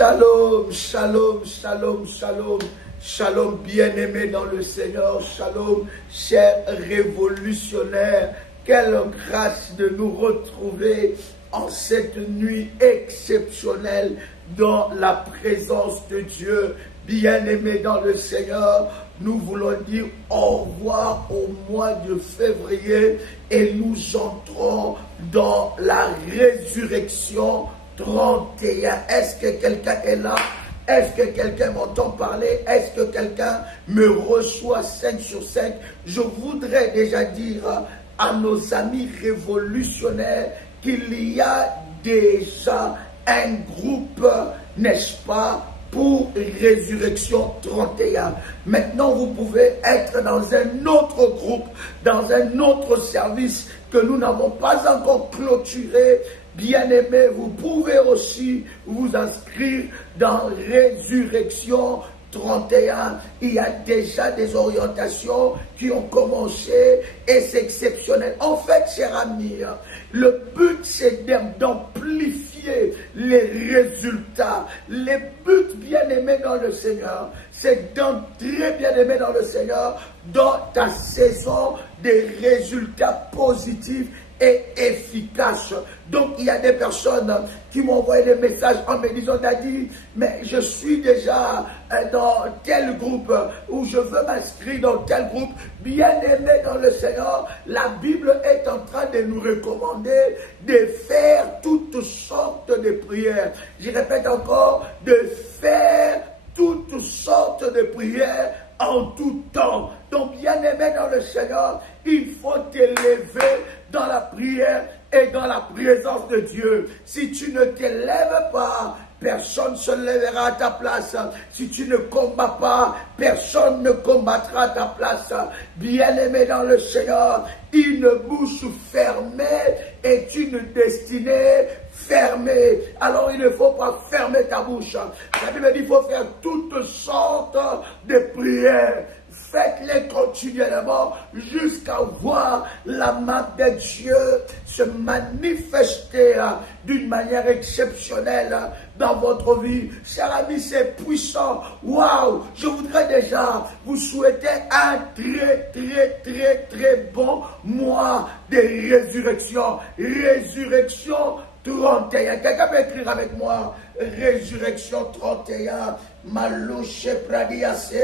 Shalom, shalom, shalom, shalom, shalom, bien-aimés dans le Seigneur, shalom, chers révolutionnaires, quelle grâce de nous retrouver en cette nuit exceptionnelle dans la présence de Dieu. Bien-aimés dans le Seigneur, nous voulons dire au revoir au mois de février et nous entrons dans la résurrection 31. Est-ce que quelqu'un est là? Est-ce que quelqu'un m'entend parler? Est-ce que quelqu'un me reçoit 5 sur 5? Je voudrais déjà dire à nos amis révolutionnaires qu'il y a déjà un groupe, n'est-ce pas, pour Résurrection 31. Maintenant, vous pouvez être dans un autre groupe, dans un autre service que nous n'avons pas encore clôturé. Bien-aimés, vous pouvez aussi vous inscrire dans Résurrection 31. Il y a déjà des orientations qui ont commencé et c'est exceptionnel. En fait, chers amis, le but c'est d'amplifier les résultats. Les buts, bien-aimés dans le Seigneur, c'est d'entrer, bien-aimés dans le Seigneur, dans ta saison des résultats positifs et efficace. Donc il y a des personnes qui m'ont envoyé des messages en me disant: Daddy, mais je suis déjà dans tel groupe ou je veux m'inscrire dans tel groupe. Bien-aimé dans le Seigneur, la Bible est en train de nous recommander de faire toutes sortes de prières. Je répète encore, de faire toutes sortes de prières en tout temps. Donc, bien-aimé dans le Seigneur, il faut t'élever dans la prière et dans la présence de Dieu. Si tu ne t'élèves pas, personne ne se lèvera à ta place. Si tu ne combats pas, personne ne combattra à ta place. Bien-aimé dans le Seigneur, une bouche fermée est une destinée fermée. Alors il ne faut pas fermer ta bouche. La Bible dit qu'il faut faire toutes sortes de prières. Faites-les continuellement jusqu'à voir la main de Dieu se manifester d'une manière exceptionnelle dans votre vie. Chers amis, c'est puissant. Waouh! Je voudrais déjà vous souhaiter un très bon mois de résurrection. Résurrection 31. Quelqu'un peut écrire avec moi? Résurrection 31. Malouche pradiase,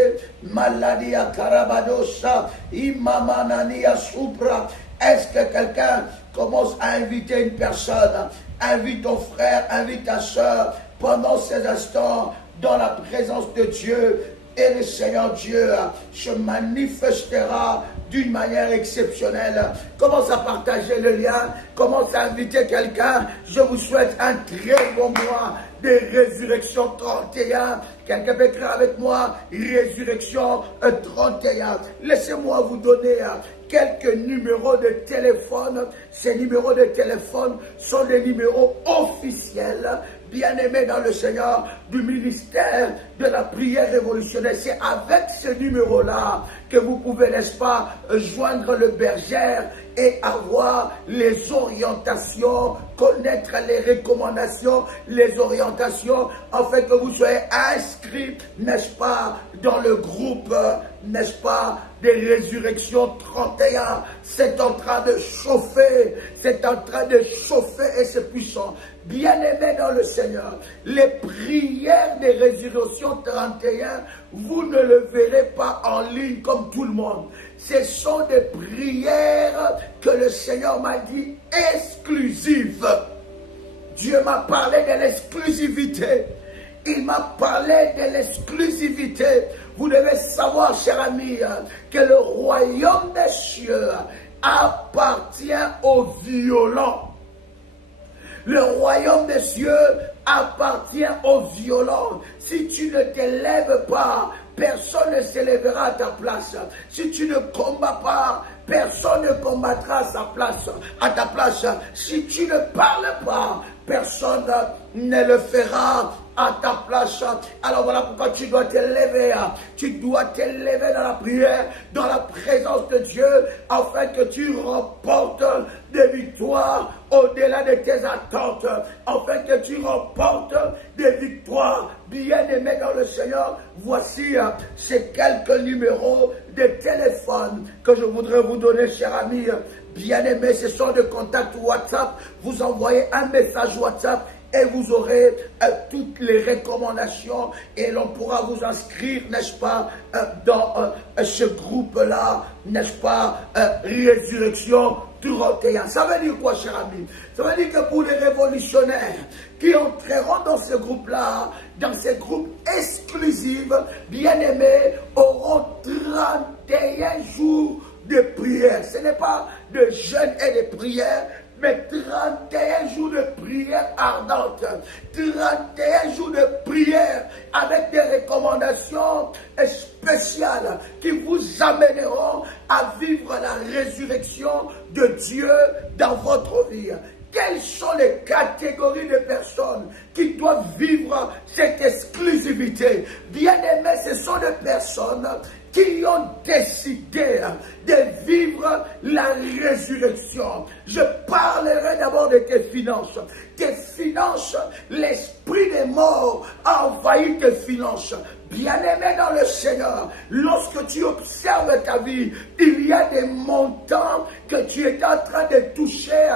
maladia karabadosa, imamanania supra. Est-ce que quelqu'un commence à inviter une personne? Invite ton frère, invite ta soeur pendant ces instants dans la présence de Dieu. Et le Seigneur Dieu se manifestera d'une manière exceptionnelle. Commence à partager le lien, commence à inviter quelqu'un. Je vous souhaite un très bon mois de Résurrection 31. Quelqu'un peut écrire avec moi Résurrection 31. Laissez-moi vous donner quelques numéros de téléphone. Ces numéros de téléphone sont des numéros officiels, bien-aimés dans le Seigneur, du ministère de la prière révolutionnaire. C'est avec ce numéro-là que vous pouvez, n'est-ce pas, joindre le berger et avoir les orientations, connaître les recommandations, les orientations, afin que vous soyez inscrits, n'est-ce pas, dans le groupe, n'est-ce pas, des Résurrections 31. C'est en train de chauffer, c'est en train de chauffer et c'est puissant. Bien-aimés dans le Seigneur, les prières des Résurrections 31, vous ne le verrez pas en ligne comme tout le monde. Ce sont des prières que le Seigneur m'a dit exclusives. Dieu m'a parlé de l'exclusivité. Il m'a parlé de l'exclusivité. Vous devez savoir, cher ami, que le royaume des cieux appartient aux violents. Le royaume des cieux appartient aux violents. Si tu ne t'élèves pas, personne ne s'élèvera à ta place. Si tu ne combats pas, personne ne combattra à ta place. Si tu ne parles pas, personne ne le fera à ta place. Alors voilà pourquoi tu dois t'élever. Tu dois t'élever dans la prière, dans la présence de Dieu, afin que tu remportes des victoires au-delà de tes attentes, afin que tu remportes des victoires. Bien-aimés dans le Seigneur, voici ces quelques numéros de téléphone que je voudrais vous donner, chers amis. Bien-aimés, ce sont des contacts WhatsApp. Vous envoyez un message WhatsApp et vous aurez toutes les recommandations et l'on pourra vous inscrire, n'est-ce pas, dans ce groupe-là, n'est-ce pas, Résurrection 31. Ça veut dire quoi, cher ami? Ça veut dire que pour les révolutionnaires qui entreront dans ce groupe-là, dans ces groupes exclusifs, bien-aimés, auront 31 jours de prière. Ce n'est pas de jeûne et de prière, mais 31 jours de prière ardente, 31 jours de prière avec des recommandations spéciales qui vous amèneront à vivre la résurrection de Dieu dans votre vie. Quelles sont les catégories de personnes qui doivent vivre cette exclusivité? Bien-aimés, ce sont des personnes qui ont décidé de vivre la résurrection. Je parlerai d'abord de tes finances. Tes finances, l'esprit des morts a envahi tes finances. Bien-aimé dans le Seigneur, lorsque tu observes ta vie, il y a des montants que tu es en train de toucher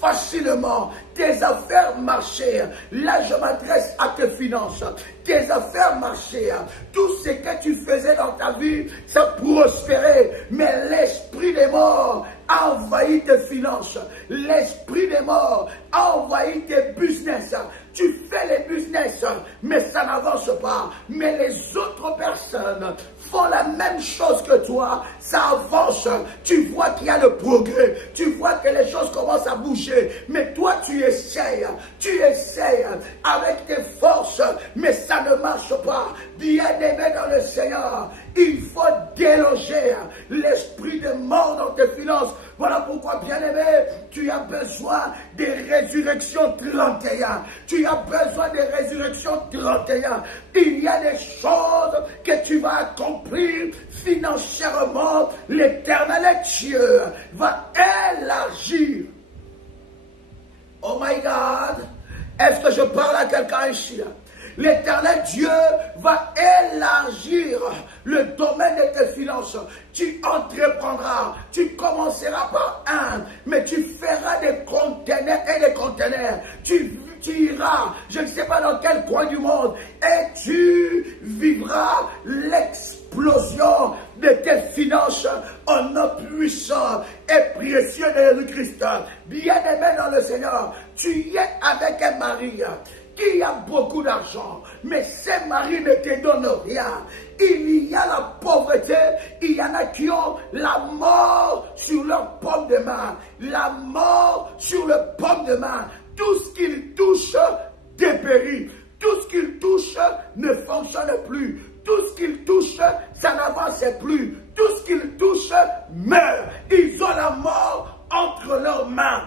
facilement. Tes affaires marchaient. Là, je m'adresse à tes finances. Tes affaires marchaient. Tout ce que tu faisais dans ta vie, ça prospérait. Mais l'esprit des morts a envahi tes finances. L'esprit des morts a envahi tes business. Tu fais les business, mais ça n'avance pas. Mais les autres personnes font la même chose que toi, ça avance. Tu vois qu'il y a le progrès. Tu vois que les choses commencent à bouger. Mais toi, tu essayes avec tes forces, mais ça ne marche pas. Bien-aimé dans le Seigneur, il faut déloger l'esprit de mort dans tes finances. Voilà pourquoi, bien-aimé, tu as besoin des résurrections 31. Tu as besoin des résurrections 31. Il y a des choses que tu vas accomplir financièrement. L'Éternel Dieu va élargir. Oh my God, est-ce que je parle à quelqu'un ici? L'Éternel Dieu va élargir le domaine de tes finances. Tu entreprendras, tu commenceras par un, mais tu feras des conteneurs et des conteneurs. Tu iras, je ne sais pas dans quel coin du monde, et tu vivras l'explosion de tes finances en nom puissant et précieux de Jésus-Christ. Bien-aimé dans le Seigneur, tu es avec un mari qui a beaucoup d'argent, mais ces maris ne te donnent rien. Il y a la pauvreté, il y en a qui ont la mort sur leur paume de main. La mort sur le paume de main. Tout ce qu'ils touchent dépérit. Tout ce qu'ils touchent ne fonctionne plus. Tout ce qu'ils touchent, ça n'avance plus. Tout ce qu'ils touchent meurt. Ils ont la mort entre leurs mains.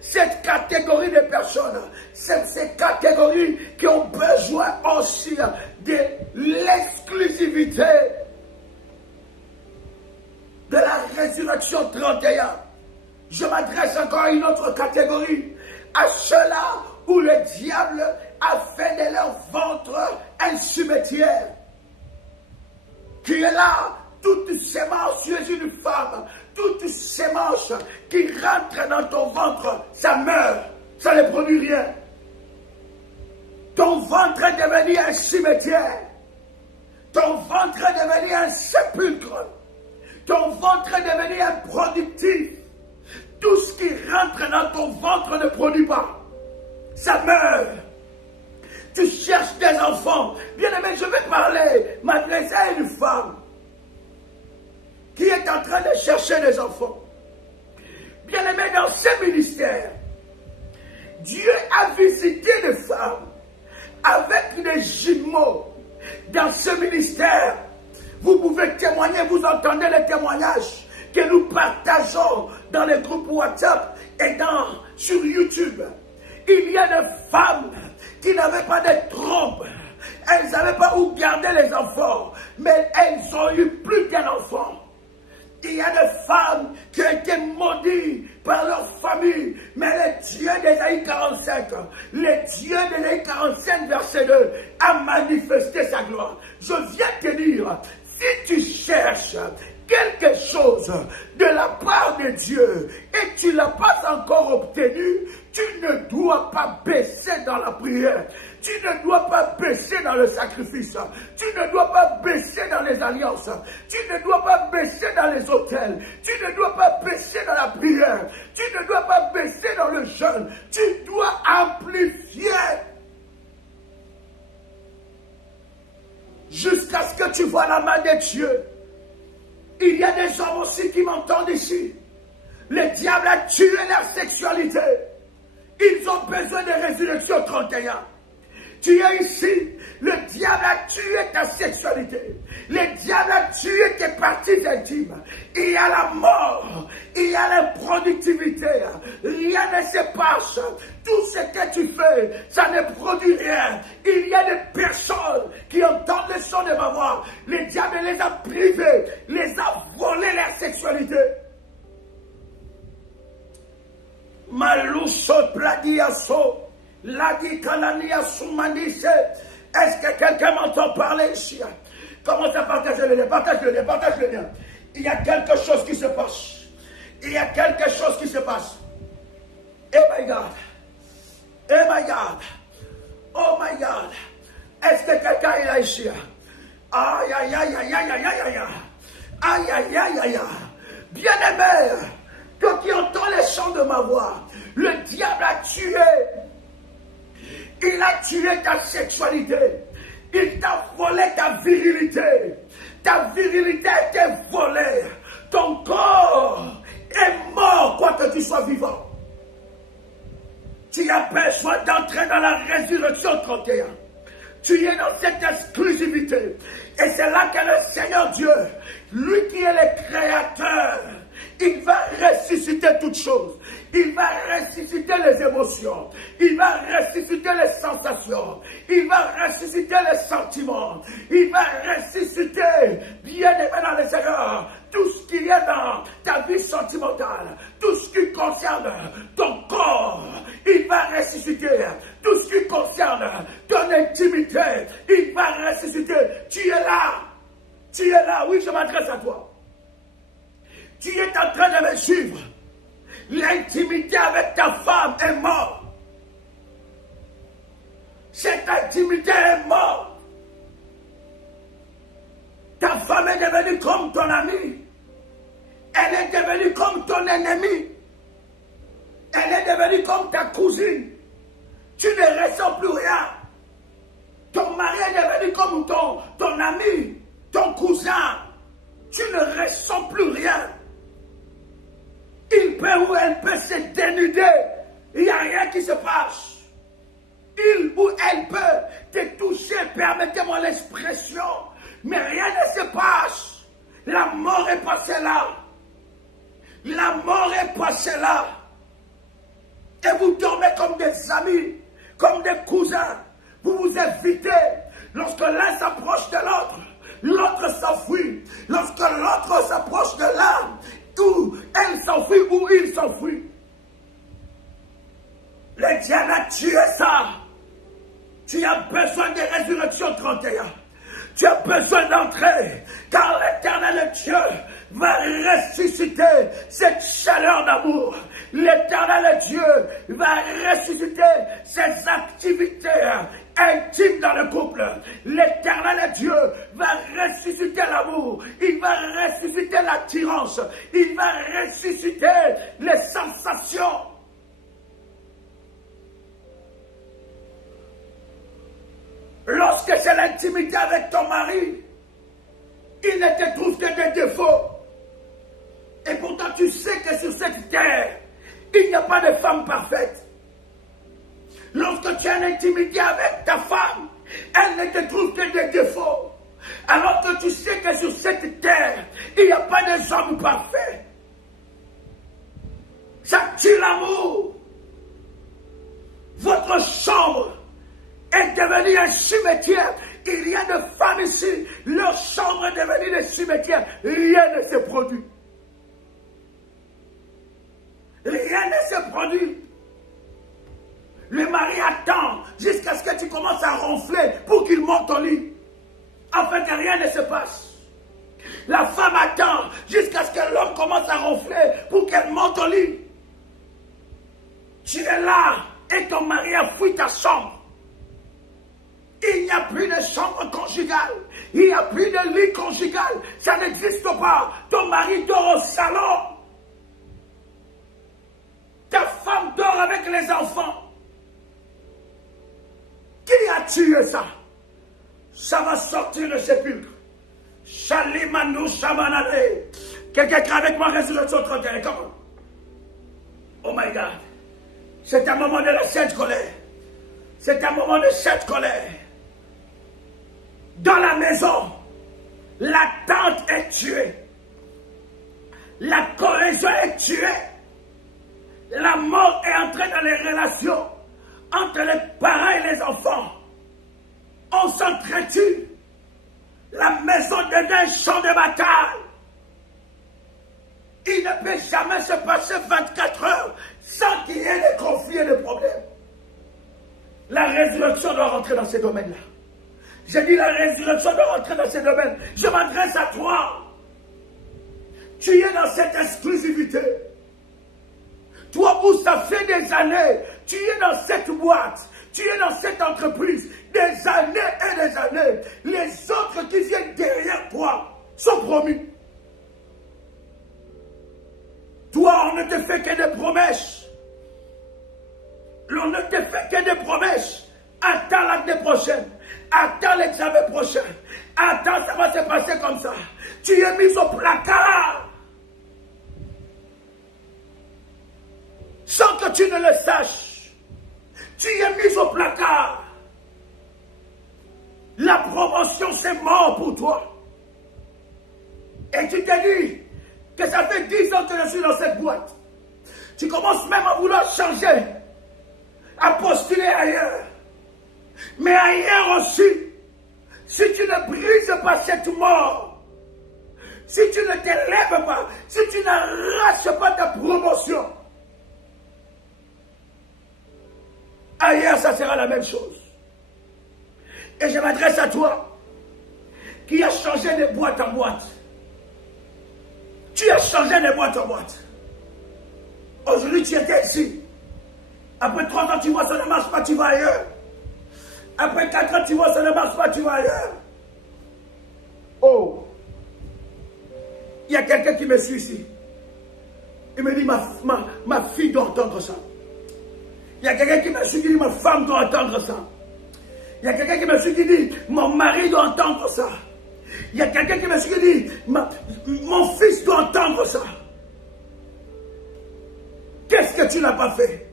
Cette catégorie de personnes, c'est ces catégories qui ont besoin aussi de l'exclusivité de la résurrection 31. Je m'adresse encore à une autre catégorie, à ceux-là où le diable a fait de leur ventre un cimetière. Qui est là, toute sémence chez une femme, toute sémence qui rentre dans ton ventre, ça meurt, ça ne produit rien. Ton ventre est devenu un cimetière. Ton ventre est devenu un sépulcre. Ton ventre est devenu improductif. Tout ce qui rentre dans ton ventre ne produit pas. Ça meurt. Tu cherches des enfants. Bien aimé, je vais parler, m'adresser à une femme qui est en train de chercher des enfants. Bien aimé, dans ce ministère, Dieu a visité des femmes avec des jumeaux. Dans ce ministère, vous pouvez témoigner, vous entendez les témoignages que nous partageons dans les groupes WhatsApp et sur YouTube. Il y a des femmes qui n'avaient pas de trompe. Elles ne savaient pas où garder les enfants, mais elles ont eu plus d'un enfant. Il y a des femmes qui ont été maudites par leur famille, mais le Dieu d'Ésaïe 45, le Dieu d'Ésaïe 45, verset 2, a manifesté sa gloire. Je viens te dire, si tu cherches quelque chose de la part de Dieu et tu ne l'as pas encore obtenu, tu ne dois pas baisser dans la prière. Tu ne dois pas baisser dans le sacrifice. Tu ne dois pas baisser dans les alliances. Tu ne dois pas baisser dans les hôtels. Tu ne dois pas baisser dans la prière. Tu ne dois pas baisser dans le jeûne. Tu dois amplifier jusqu'à ce que tu vois la main de Dieu. Il y a des hommes aussi qui m'entendent ici. Le diable a tué leur sexualité. Ils ont besoin de résurrection 31. Tu es ici, le diable a tué ta sexualité. Le diable a tué tes parties intimes. Il y a la mort, il y a l'improductivité. Rien ne se passe. Tout ce que tu fais, ça ne produit rien. Il y a des personnes qui entendent le son de ma voix. Le diable les a privés, les a volé leur sexualité. Malouso pladiaso. Est-ce que quelqu'un m'entend parler ici? Commence à partager le lien, partage le lien, partage le lien. Il y a quelque chose qui se passe. Il y a quelque chose qui se passe. Oh my God. Oh my God. Oh my God. Est-ce que quelqu'un est là ici? Aïe, aïe, aïe, aïe, aïe, aïe, aïe, aïe. Aïe, aïe, aïe, aïe. Bien-aimé, toi qui entends les chants de ma voix, le diable a tué. Il a tué ta sexualité. Il t'a volé ta virilité. Ta virilité a été volée. Ton corps est mort, quoi que tu sois vivant. Tu as besoin d'entrer dans la résurrection 31. Tu es dans cette exclusivité. Et c'est là que le Seigneur Dieu, lui qui est le créateur, il va ressusciter toutes choses. Il va ressusciter les émotions. Il va ressusciter les sensations. Il va ressusciter les sentiments. Il va ressusciter, bien aimé dans le Seigneur, tout ce qui est dans ta vie sentimentale, tout ce qui concerne ton corps. Il va ressusciter tout ce qui concerne ton intimité. Il va ressusciter. Tu es là. Tu es là. Oui, je m'adresse à toi. Tu es en train de me suivre. L'intimité avec ta femme est morte. Cette intimité est morte. Ta femme est devenue comme ton amie. Elle est devenue comme ton ennemi. Elle est devenue comme ta cousine. Tu ne ressens plus rien. Ton mari est devenu comme ton ami, ton cousin. Tu ne ressens plus rien. Il peut ou elle peut se dénuder. Il n'y a rien qui se passe. Il ou elle peut te toucher, permettez-moi l'expression, mais rien ne se passe. La mort est passée là. La mort est passée là. Et vous dormez comme des amis, comme des cousins. Vous vous évitez. Lorsque l'un s'approche de l'autre, l'autre s'enfuit. Lorsque l'autre s'approche de l'un, où elle s'enfuit, ou il s'enfuit. Le diable a tué ça. Tu as besoin de résurrection 31. Tu as besoin d'entrer, car l'éternel Dieu va ressusciter cette chaleur d'amour. L'éternel Dieu va ressusciter ces activités intimes dans le couple. L'éternel Dieu va ressusciter l'amour. Il va ressusciter l'attirance. Il va ressusciter les sensations. Lorsque c'est l'intimité avec ton mari, il ne te trouve que des défauts. Et pourtant tu sais que sur cette terre, il n'y a pas de femme parfaite. Lorsque tu as une intimité avec ta femme, elle ne te trouve que des défauts. Alors que tu sais que sur cette terre, il n'y a pas de hommes parfaits. Ça tue l'amour. Votre chambre est devenue un cimetière. Il y a de femmes ici. Leur chambre est devenue un cimetière. Rien ne se produit. Rien ne se produit. Le mari attend jusqu'à ce que tu commences à ronfler pour qu'il monte au lit. Afin que rien ne se passe. La femme attend jusqu'à ce que l'homme commence à ronfler pour qu'elle monte au lit. Tu es là et ton mari a fui ta chambre. Il n'y a plus de chambre conjugale. Il n'y a plus de lit conjugal. Ça n'existe pas. Ton mari dort au salon. Ta femme dort avec les enfants. Qui a tué ça? Ça va sortir de sépulcre. Chalimanu Shamanale. Quelqu'un qui est avec moi, résurrection 31. Comment? Oh my God. C'est un moment de la sainte colère. C'est un moment de cette colère. Dans la maison, la tante est tuée. La cohésion est tuée. La mort est entrée dans les relations entre les parents et les enfants. On s'entretue. La maison devient un champ de bataille. Il ne peut jamais se passer 24 heures sans qu'il y ait des conflits et des problèmes. La résurrection doit rentrer dans ces domaines-là. J'ai dit la résurrection doit rentrer dans ces domaines. Je m'adresse à toi. Tu es dans cette exclusivité. Toi où ça fait des années, tu es dans cette boîte, tu es dans cette entreprise, des années et des années. Les autres qui viennent derrière toi sont promis. Toi, on ne te fait que des promesses. On ne te fait que des promesses. Attends l'année prochaine. Attends l'examen prochain. Attends, ça va se passer comme ça. Tu es mis au placard. Sans que tu ne le saches. Tu es mis au placard. La promotion, c'est mort pour toi. Et tu te dis que ça fait 10 ans que je suis dans cette boîte. Tu commences même à vouloir changer, à postuler ailleurs. Mais ailleurs aussi, si tu ne brises pas cette mort, si tu ne t'élèves pas, si tu n'arraches pas ta promotion, ailleurs ça sera la même chose. Et je m'adresse à toi qui as changé de boîte en boîte. Tu as changé de boîte en boîte. Aujourd'hui tu étais ici. Après 3 ans tu vois ça ne marche pas, tu vas ailleurs. Après 4 ans tu vois ça ne marche pas, tu vas ailleurs. Oh, il y a quelqu'un qui me suit ici. Il me dit ma fille doit entendre ça. Il y a quelqu'un qui me suit qui dit ma femme doit entendre ça. Il y a quelqu'un qui me suit qui dit mon mari doit entendre ça. Il y a quelqu'un qui me suit qui dit mon fils doit entendre ça. Qu'est-ce que tu n'as pas fait?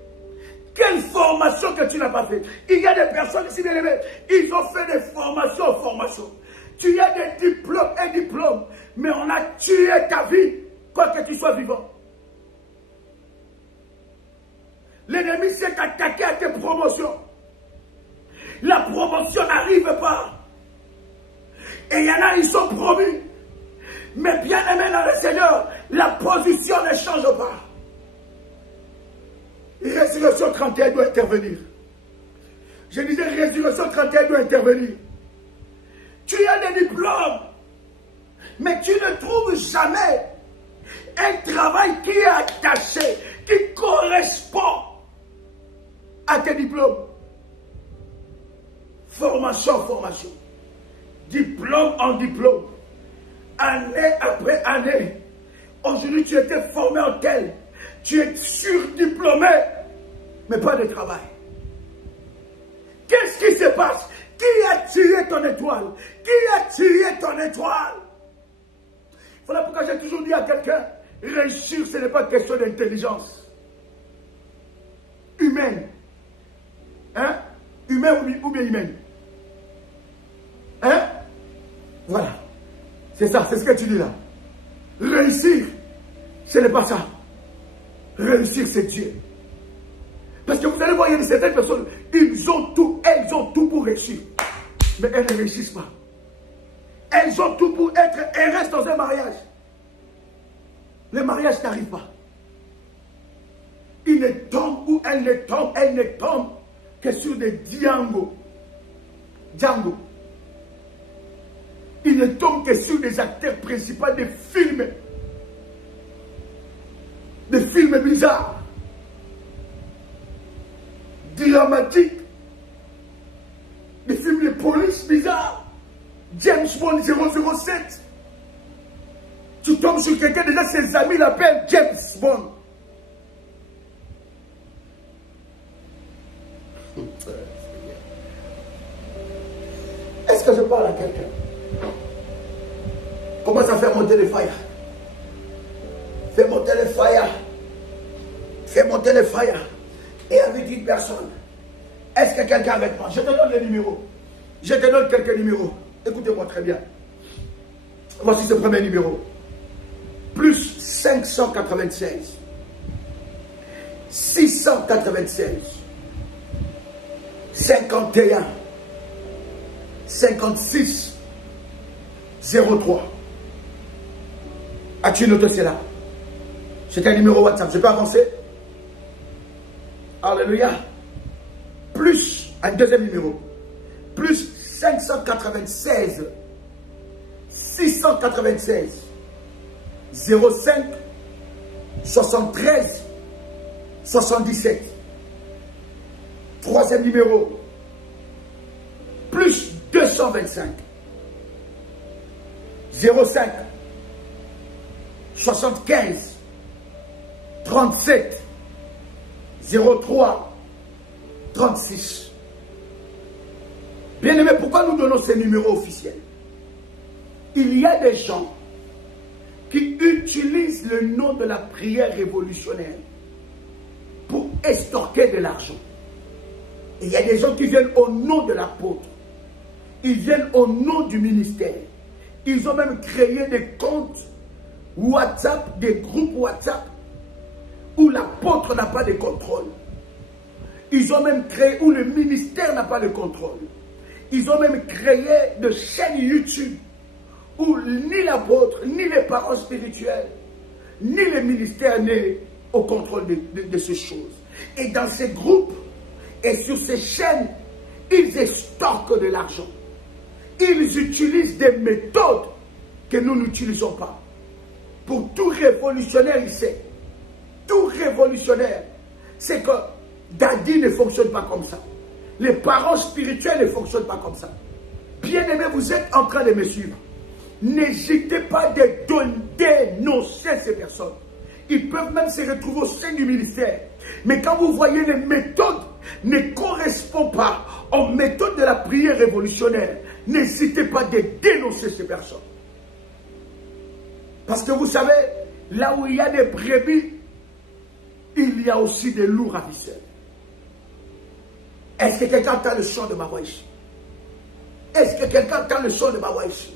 Quelle formation que tu n'as pas fait? Il y a des personnes ici, bien aimées, ils ont fait des formations. Tu as des diplômes, mais on a tué ta vie, quoi que tu sois vivant. L'ennemi s'est attaqué à tes promotions. La promotion n'arrive pas. Et il y en a, ils sont promus. Mais bien aimé dans le Seigneur, la position ne change pas. Résurrection 31 doit intervenir. Je disais, Résurrection 31 doit intervenir. Tu as des diplômes, mais tu ne trouves jamais un travail qui est attaché, qui correspond à tes diplômes. Formation. Diplôme en diplôme. Année après année. Aujourd'hui, tu étais formé en tel. Tu es surdiplômé, mais pas de travail. Qu'est-ce qui se passe? Qui a tué ton étoile? Qui a tué ton étoile? Voilà pourquoi j'ai toujours dit à quelqu'un, réussir, ce n'est pas question d'intelligence humaine. Hein? Humaine ou bien humaine? Hein? Voilà. C'est ça, c'est ce que tu dis là. Réussir, ce n'est pas ça. réussir, c'est Dieu. Parce que vous allez voir, il y a certaines personnes, elles ont tout pour réussir. Mais elles ne réussissent pas. Elles ont tout pour être, elles restent dans un mariage. Le mariage n'arrive pas. Il ne tombe ou elle ne tombe que sur des Django. Il ne tombe que sur des acteurs principaux des films. Des films bizarres. Dramatiques. Des films de police bizarres. James Bond 007. Tu tombes sur quelqu'un, déjà ses amis l'appellent James Bond. Est-ce que je parle à quelqu'un? Commence à faire monter les fire. Fais monter les fire. Fais monter les fire. Et avec une personne. Est-ce que quelqu'un avec moi? Je te donne les numéros. Je te donne quelques numéros. Écoutez-moi très bien. Voici ce premier numéro. Plus 596. 696. 51. 56. 03. As-tu noté cela? C'est un numéro WhatsApp. Je peux avancer? Alléluia. Plus un deuxième numéro. Plus 596. 696. 05. 73. 77. Troisième numéro. Plus 225. 05. 75. 37. 03. 36. Bien-aimés, pourquoi nous donnons ces numéros officiels? Il y a des gens qui utilisent le nom de la prière révolutionnaire pour estorquer de l'argent. Et il y a des gens qui viennent au nom de l'apôtre. Ils viennent au nom du ministère. Ils ont même créé des comptes WhatsApp, des groupes WhatsApp où l'apôtre n'a pas de contrôle. Ils ont même créé où le ministère n'a pas de contrôle. Ils ont même créé de chaînes YouTube où ni l'apôtre, ni les parents spirituels, ni le ministère n'est au contrôle de ces choses. Et dans ces groupes et sur ces chaînes, ils estorquent de l'argent. Ils utilisent des méthodes que nous n'utilisons pas. Pour tout révolutionnaire, il sait. Tout révolutionnaire, c'est que Daddy ne fonctionne pas comme ça. Les parents spirituels ne fonctionnent pas comme ça. Bien-aimés, vous êtes en train de me suivre. N'hésitez pas de dénoncer ces personnes. Ils peuvent même se retrouver au sein du ministère. Mais quand vous voyez les méthodes ne correspondent pas aux méthodes de la prière révolutionnaire, n'hésitez pas de dénoncer ces personnes. Parce que vous savez, là où il y a des brebis, il y a aussi des loups ravisseurs. Est-ce que quelqu'un entend le son de ma voix ici? Est-ce que quelqu'un entend le son de ma voix ici?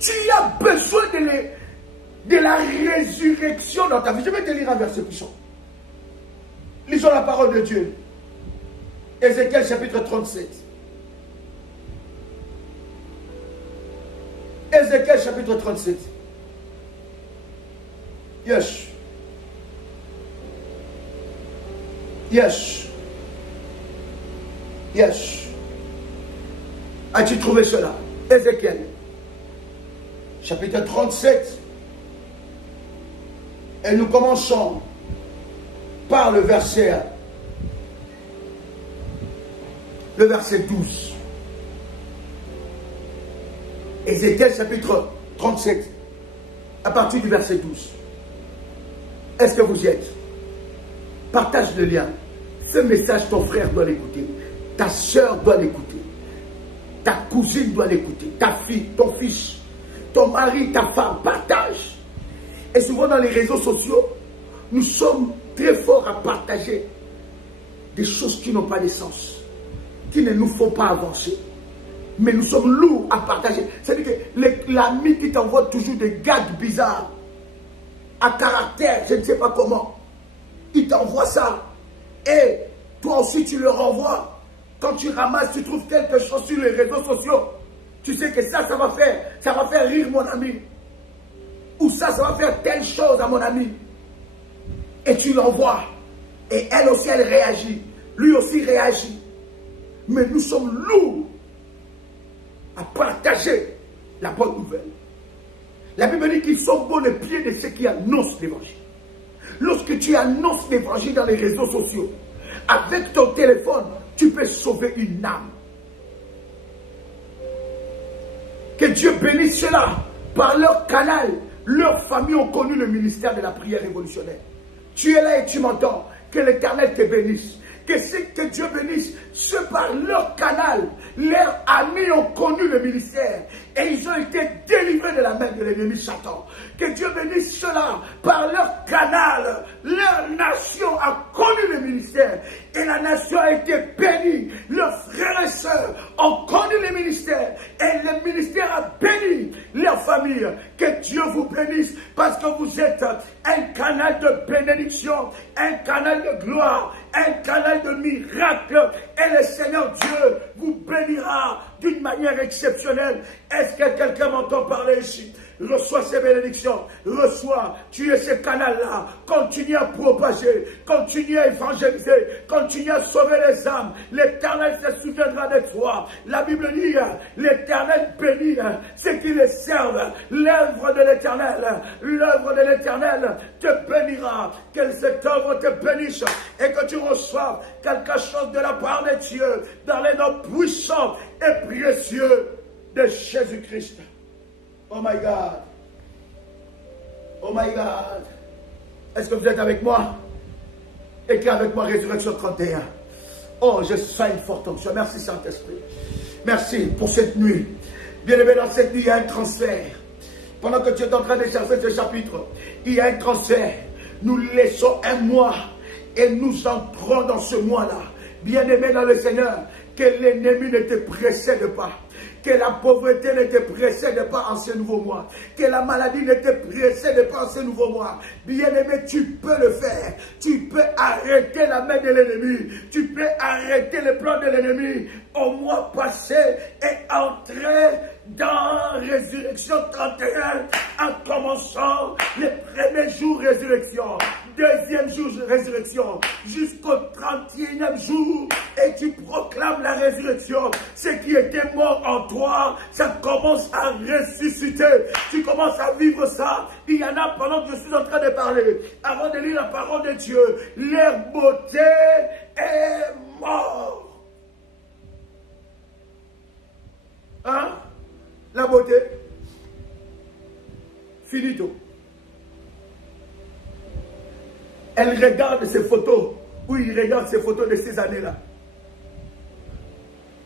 Tu as besoin de la résurrection dans ta vie. Je vais te lire un verset puissant. Lisons la parole de Dieu. Ézéchiel chapitre 37. Ézéchiel chapitre 37. Yes. Yes. Yes. As-tu trouvé cela? Ézéchiel chapitre 37. Et nous commençons par le verset 12. Ézéchiel chapitre 37, à partir du verset 12. Est-ce que vous y êtes? Partage le lien. Ce message, ton frère doit l'écouter. Ta soeur doit l'écouter. Ta cousine doit l'écouter. Ta fille, ton fils, ton mari, ta femme, partage. Et souvent dans les réseaux sociaux, nous sommes très forts à partager des choses qui n'ont pas de sens, qui ne nous font pas avancer. Mais nous sommes lourds à partager. C'est-à-dire que l'ami qui t'envoie toujours des gags bizarres, à caractère, je ne sais pas comment. Il t'envoie ça. Et toi aussi, tu le renvoies. Quand tu ramasses, tu trouves quelque chose sur les réseaux sociaux. Tu sais que ça va faire rire mon ami. Ou ça va faire telle chose à mon ami. Et tu l'envoies. Et elle aussi, elle réagit. Lui aussi réagit. Mais nous sommes lourds à partager la bonne nouvelle. La Bible dit qu'ils sont bons les pieds de ceux qui annoncent l'évangile. Lorsque tu annonces l'évangile dans les réseaux sociaux, avec ton téléphone, tu peux sauver une âme. Que Dieu bénisse cela. Par leur canal, leurs familles ont connu le ministère de la prière révolutionnaire. Tu es là et tu m'entends. Que l'Éternel te bénisse. Que Dieu bénisse ceux par leur canal. Leurs amis ont connu le ministère. Et ils ont été délivrés de la main de l'ennemi Satan. Que Dieu bénisse ceux-là par leur canal. Leur nation a connu le ministère. Et la nation a été bénie. Leurs frères et sœurs ont connu le ministère. Et le ministère a béni leur famille. Que Dieu vous bénisse parce que vous êtes un canal de bénédiction, un canal de gloire, un canal de miracle. Et le Seigneur Dieu vous bénira d'une manière exceptionnelle. Est-ce que quelqu'un m'entend parler ici? Reçois ces bénédictions, reçois, tu es ce canal-là, continue à propager, continue à évangéliser, continue à sauver les âmes, l'Éternel se souviendra de toi. La Bible dit, l'Éternel bénit ceux qui les servent, l'œuvre de l'Éternel te bénira, que cette œuvre te bénisse et que tu reçoives quelque chose de la part de Dieu dans les noms puissants et précieux de Jésus-Christ. Oh my God. Oh my God. Est-ce que vous êtes avec moi? Écris avec moi Résurrection 31. Oh, je sens une forte onction. Merci Saint-Esprit. Merci pour cette nuit. Bien aimé, dans cette nuit, il y a un transfert. Pendant que tu es en train de chercher ce chapitre, il y a un transfert. Nous laissons un mois et nous entrons dans ce mois-là. Bien aimé dans le Seigneur, que l'ennemi ne te précède pas. Que la pauvreté ne te précède pas en ce nouveau mois. Que la maladie ne te précède pas en ce nouveau mois. Bien-aimé, tu peux le faire. Tu peux arrêter la main de l'ennemi. Tu peux arrêter le plan de l'ennemi. Au mois passé et entrer dans Résurrection 31 en commençant les premiers jours Résurrection, deuxième jour Résurrection, jusqu'au 31e jour et tu proclames la résurrection. Ce qui était mort en toi, ça commence à ressusciter. Tu commences à vivre ça. Il y en a pendant que je suis en train de parler, avant de lire la parole de Dieu, leur beauté est morte. Hein? La beauté, finito. Elle regarde ces photos, ou il regarde ces photos de ces années-là.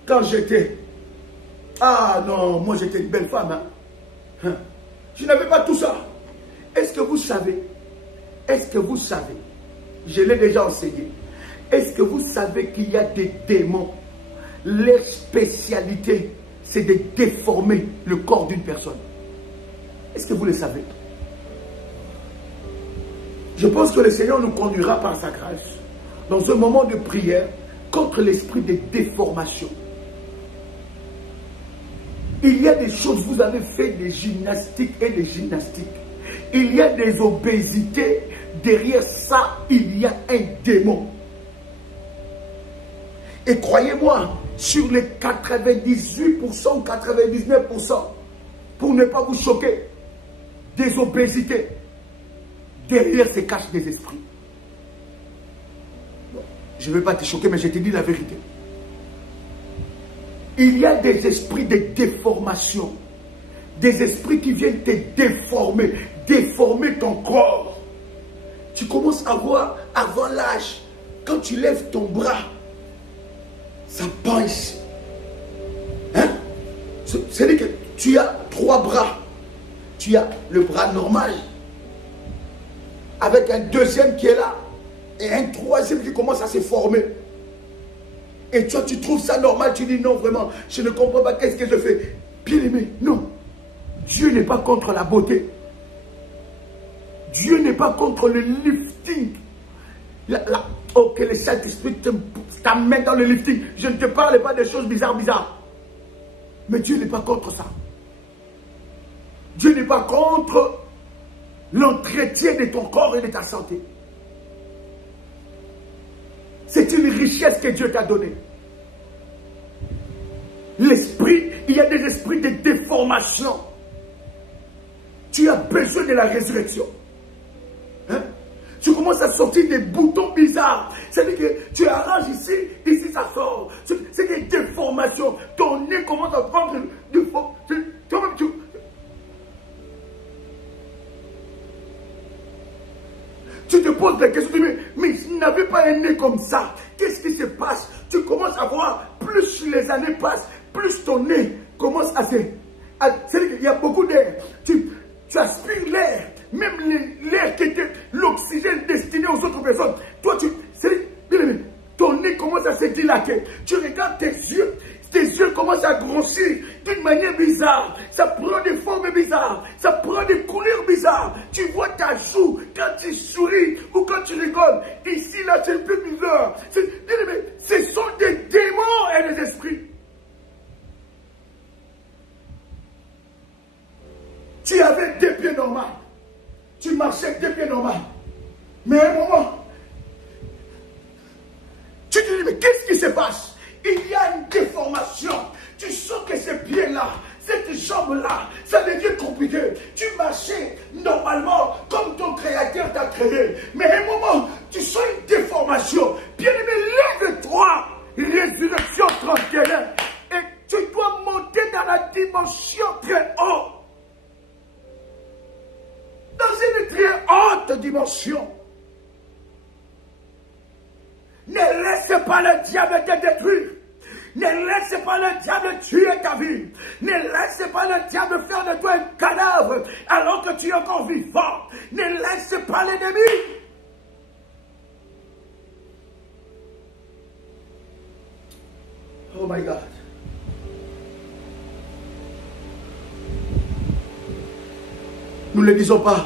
Quand j'étais, ah non, moi j'étais une belle femme. Hein? Je n'avais pas tout ça. Est-ce que vous savez, je l'ai déjà enseigné, est-ce que vous savez qu'il y a des démons, leur spécialité, c'est de déformer le corps d'une personne. Est-ce que vous le savez? Je pense que le Seigneur nous conduira par sa grâce dans un moment de prière contre l'esprit de déformation. Il y a des choses, vous avez fait des gymnastiques et des gymnastiques. Il y a des obésités. Derrière ça, il y a un démon. Et croyez-moi, sur les 98% ou 99%, pour ne pas vous choquer, des obésités, derrière se cachent des esprits. Bon, je ne vais pas te choquer, mais je te dis la vérité. Il y a des esprits de déformation, des esprits qui viennent te déformer, déformer ton corps. Tu commences à voir, avant l'âge, quand tu lèves ton bras, ça pend ici. Hein? C'est-à-dire que tu as 3 bras. Tu as le bras normal, avec un deuxième qui est là, et un troisième qui commence à se former. Et toi, tu trouves ça normal, tu dis non, vraiment, je ne comprends pas, qu'est-ce que je fais? Bien aimé, non. Dieu n'est pas contre la beauté. Dieu n'est pas contre le lifting. Oh, que le Saint-Esprit t'amène dans le lifting. Je ne te parle pas de choses bizarres. Mais Dieu n'est pas contre ça. Dieu n'est pas contre l'entretien de ton corps et de ta santé. C'est une richesse que Dieu t'a donnée. L'esprit, il y a des esprits de déformation. Tu as besoin de la résurrection. Hein? Tu commences à sortir des boutons bizarres. C'est-à-dire que tu arranges ici, ici ça sort. C'est des déformations. Ton nez commence à prendre du fond. Toi-même, tu te poses la question, mais je n'avais pas un nez comme ça. Qu'est-ce qui se passe? Tu commences à voir, plus les années passent, plus ton nez commence à se... C'est-à-dire qu'il y a beaucoup d'air. Tu aspires l'air. Même l'air qui était l'oxygène destiné aux autres personnes. Toi, ton nez commence à se dilater. Tu regardes tes yeux commencent à grossir d'une manière bizarre. Ça prend des formes bizarres. Ça prend des couleurs bizarres. Tu vois ta joue quand tu souris ou quand tu rigoles. Ici, là, c'est un peu bizarre. Ce sont des démons et des esprits. Tu avais des pieds normaux. Tu marchais avec des pieds normaux. Mais à un moment, tu te dis, mais qu'est-ce qui se passe? Il y a une déformation. Tu sens que ces pieds-là, cette jambe-là, ça devient compliqué. Tu marchais normalement comme ton créateur t'a créé. Mais à un moment, tu sens une déformation. Bien-aimé, lève-toi. Résurrection 31. Et tu dois monter dans la dimension très haute. Dans une très haute dimension. Ne laisse pas le diable te détruire. Ne laisse pas le diable tuer ta vie. Ne laisse pas le diable faire de toi un cadavre alors que tu es encore vivant. Ne laisse pas l'ennemi. Oh my God. Nous ne le disons pas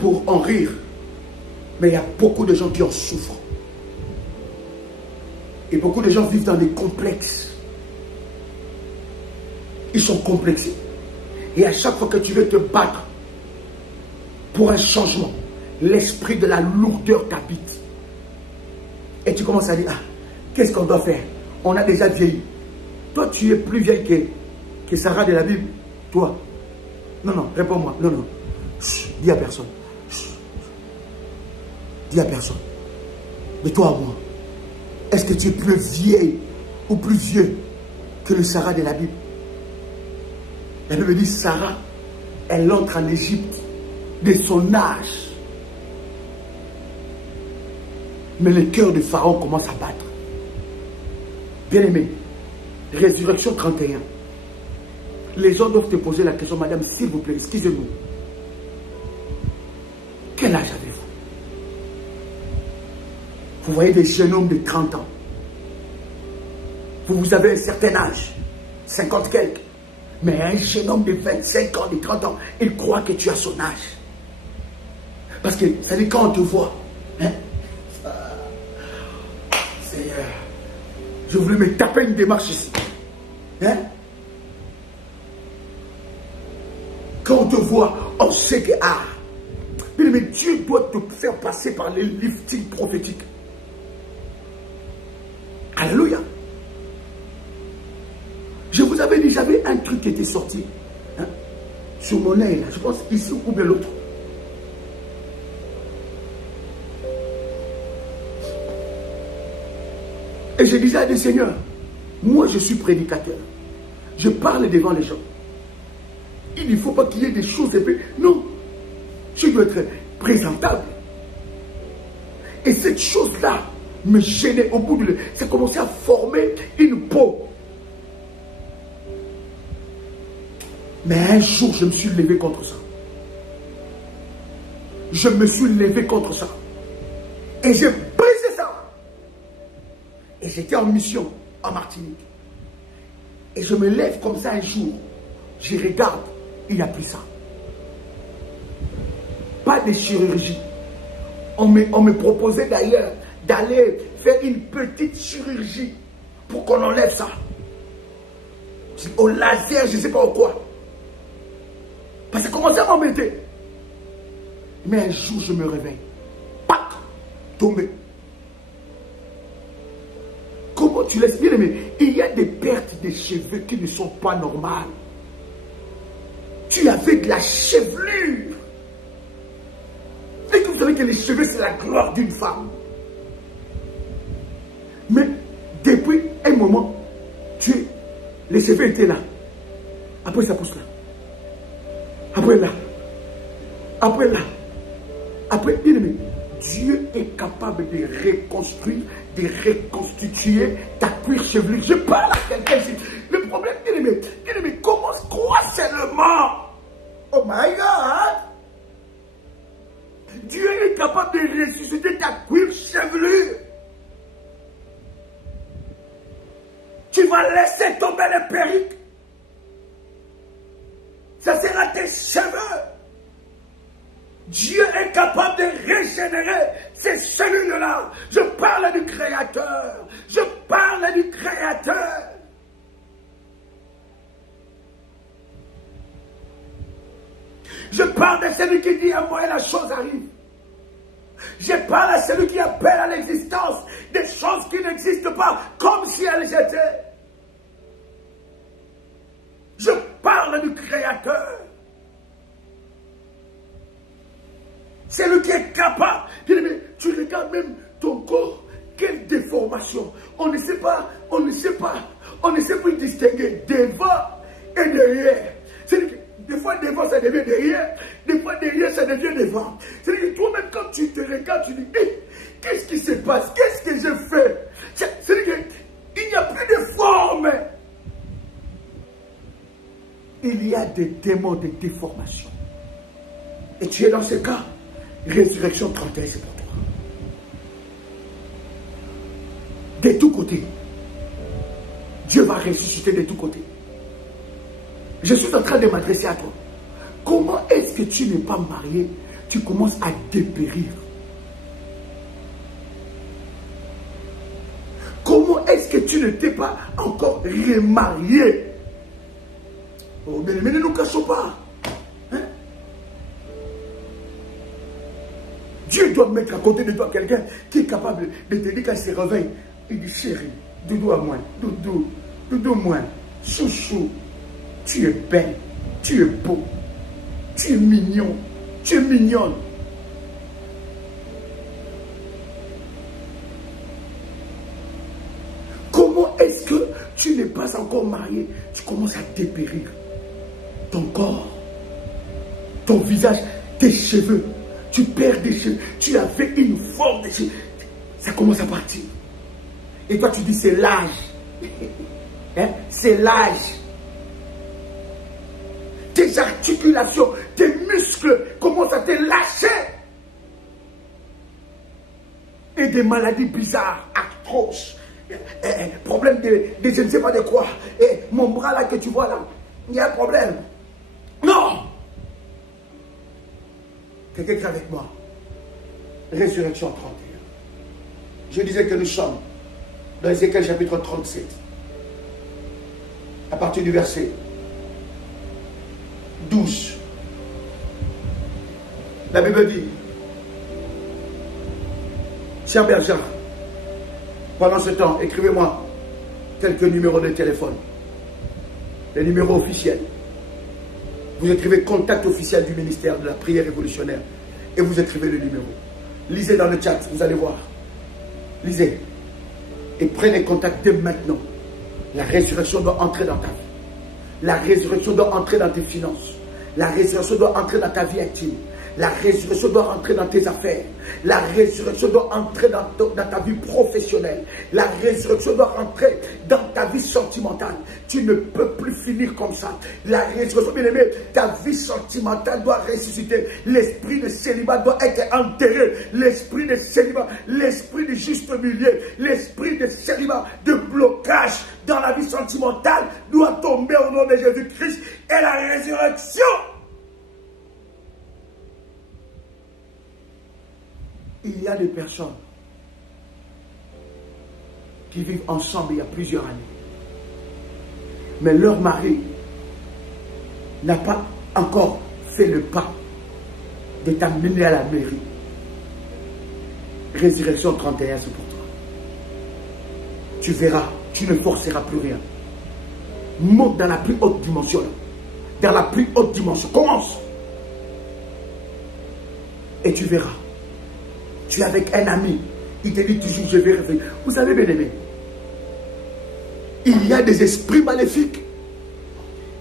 pour en rire, mais il y a beaucoup de gens qui en souffrent. Et beaucoup de gens vivent dans des complexes. Ils sont complexés. Et à chaque fois que tu veux te battre pour un changement, l'esprit de la lourdeur t'habite. Et tu commences à dire, ah, qu'est-ce qu'on doit faire? On a déjà vieilli. Toi, tu es plus vieille que Sarah de la Bible. Toi. Non, réponds-moi. Non. Chut, dis à personne. Chut. Dis à personne. Mais toi à moi. Est-ce que tu es plus vieille ou plus vieux que le Sarah de la Bible? La Bible dit Sarah, elle entre en Égypte de son âge. Mais le cœur de Pharaon commence à battre. Bien-aimé, Résurrection 31. Les gens doivent te poser la question, madame, s'il vous plaît, excusez-nous. Quel âge avez-vous? Vous voyez des jeunes hommes de 30 ans. Vous avez un certain âge, 50 quelques. Mais un jeune homme de 25 ans, de 30 ans, il croit que tu as son âge. Parce que, ça dit, quand on te voit, hein, Seigneur, je voulais me taper une démarche ici. Hein? Quand on te voit, on sait que, mais Dieu doit te faire passer par les liftings prophétiques. Alléluia. Je vous avais dit, j'avais un truc qui était sorti. Hein, sur mon nez, là, je pense ici ou bien l'autre. Et je disais à des seigneurs, moi je suis prédicateur. Je parle devant les gens. Il ne faut pas qu'il y ait des choses épais. Non. Je dois être présentable. Et cette chose-là me gênait au bout de... Ça commençait à former une peau. Mais un jour, je me suis levé contre ça. Je me suis levé contre ça. Et j'ai brisé ça. Et j'étais en mission en Martinique. Et je me lève comme ça un jour. Je regarde, il n'y a plus ça. pas de chirurgie. On me proposait d'ailleurs d'aller faire une petite chirurgie pour qu'on enlève ça. Au laser, je ne sais pas au quoi. Parce que ça commençait à m'embêter. Mais un jour, je me réveille. Pac! Tombé. Comment tu laisses bien aimer? Il y a des pertes de cheveux qui ne sont pas normales. Tu avais de la chevelure. Et que vous savez que les cheveux, c'est la gloire d'une femme. Mais depuis un moment, les cheveux étaient là. Après, ça pousse là. Après là. Après là. Après, bien aimé, Dieu est capable de reconstruire, de reconstituer ta cuir chevelu. Je parle à quelqu'un ici. Le problème, bien aimé, commence quoi seulement? Oh my God! Dieu est capable de ressusciter ta cuir chevelu. Tu vas laisser tomber les perruques. Ça sera tes cheveux. Dieu est capable de régénérer ces cellules-là. Je parle du Créateur. Je parle du Créateur. Je parle de celui qui dit à moi et la chose arrive. Je parle à celui qui appelle à l'existence des choses qui n'existent pas comme si elles étaient. Je parle du Créateur. C'est lui qui est capable. Tu regardes même ton corps, quelle déformation. On ne sait pas plus distinguer devant et derrière. Des fois devant ça devient derrière, des fois derrière ça devient devant. C'est-à-dire que toi-même quand tu te regardes, tu dis, hey, qu'est-ce qui se passe? Qu'est-ce que je fais? C'est-à-dire qu'il n'y a plus de forme. Il y a des démons de déformation. Et tu es dans ce cas. Résurrection 31, c'est pour toi. De tous côtés. Dieu va ressusciter de tous côtés. Je suis en train de m'adresser à toi. Comment est-ce que tu n'es pas marié? Tu commences à dépérir. Comment est-ce que tu ne t'es pas encore remarié? Oh, mais ne nous cachons pas. Hein? Dieu doit mettre à côté de toi quelqu'un qui est capable de te dire quand il se réveille. Il dit, chérie, doudou à moi, doudou moi, chouchou, tu es belle, tu es beau, tu es mignon, tu es mignonne. Comment est-ce que tu n'es pas encore marié? Tu commences à dépérir. Ton corps, ton visage, tes cheveux, tu perds des cheveux, tu avais une forme de cheveux, ça commence à partir. Et toi tu dis c'est l'âge, hein? C'est l'âge. Tes articulations, tes muscles commencent à te lâcher. Et des maladies bizarres, atroces, problème de je ne sais pas de quoi. Et mon bras là que tu vois là, il y a un problème. Non! Quelqu'un qui est avec moi. Résurrection 31. Je disais que nous sommes dans Ézéchiel chapitre 37. À partir du verset 12. La Bible dit, cher Berger, pendant ce temps, écrivez-moi quelques numéros de téléphone. Les numéros officiels. Vous écrivez contact officiel du ministère de la prière révolutionnaire et vous écrivez le numéro. Lisez dans le chat, vous allez voir. Lisez. Et prenez contact dès maintenant. La résurrection doit entrer dans ta vie. La résurrection doit entrer dans tes finances. La résurrection doit entrer dans ta vie intime. La résurrection doit entrer dans tes affaires. La résurrection doit entrer dans ta vie professionnelle. La résurrection doit entrer dans ta vie sentimentale. Tu ne peux plus finir comme ça. La résurrection, bien aimé, ta vie sentimentale doit ressusciter. L'esprit de célibat doit être enterré. L'esprit de célibat, l'esprit du juste milieu, l'esprit de célibat, de blocage dans la vie sentimentale doit tomber au nom de Jésus-Christ. Et la résurrection Il y a des personnes qui vivent ensemble il y a plusieurs années. Mais leur mari n'a pas encore fait le pas de t'amener à la mairie. Résurrection 31, c'est pour toi. Tu verras, tu ne forceras plus rien. Monte dans la plus haute dimension. Dans la plus haute dimension. Commence. Et tu verras. Tu es avec un ami. Il te dit toujours, je vais revenir. Vous savez, bien aimé, il y a des esprits maléfiques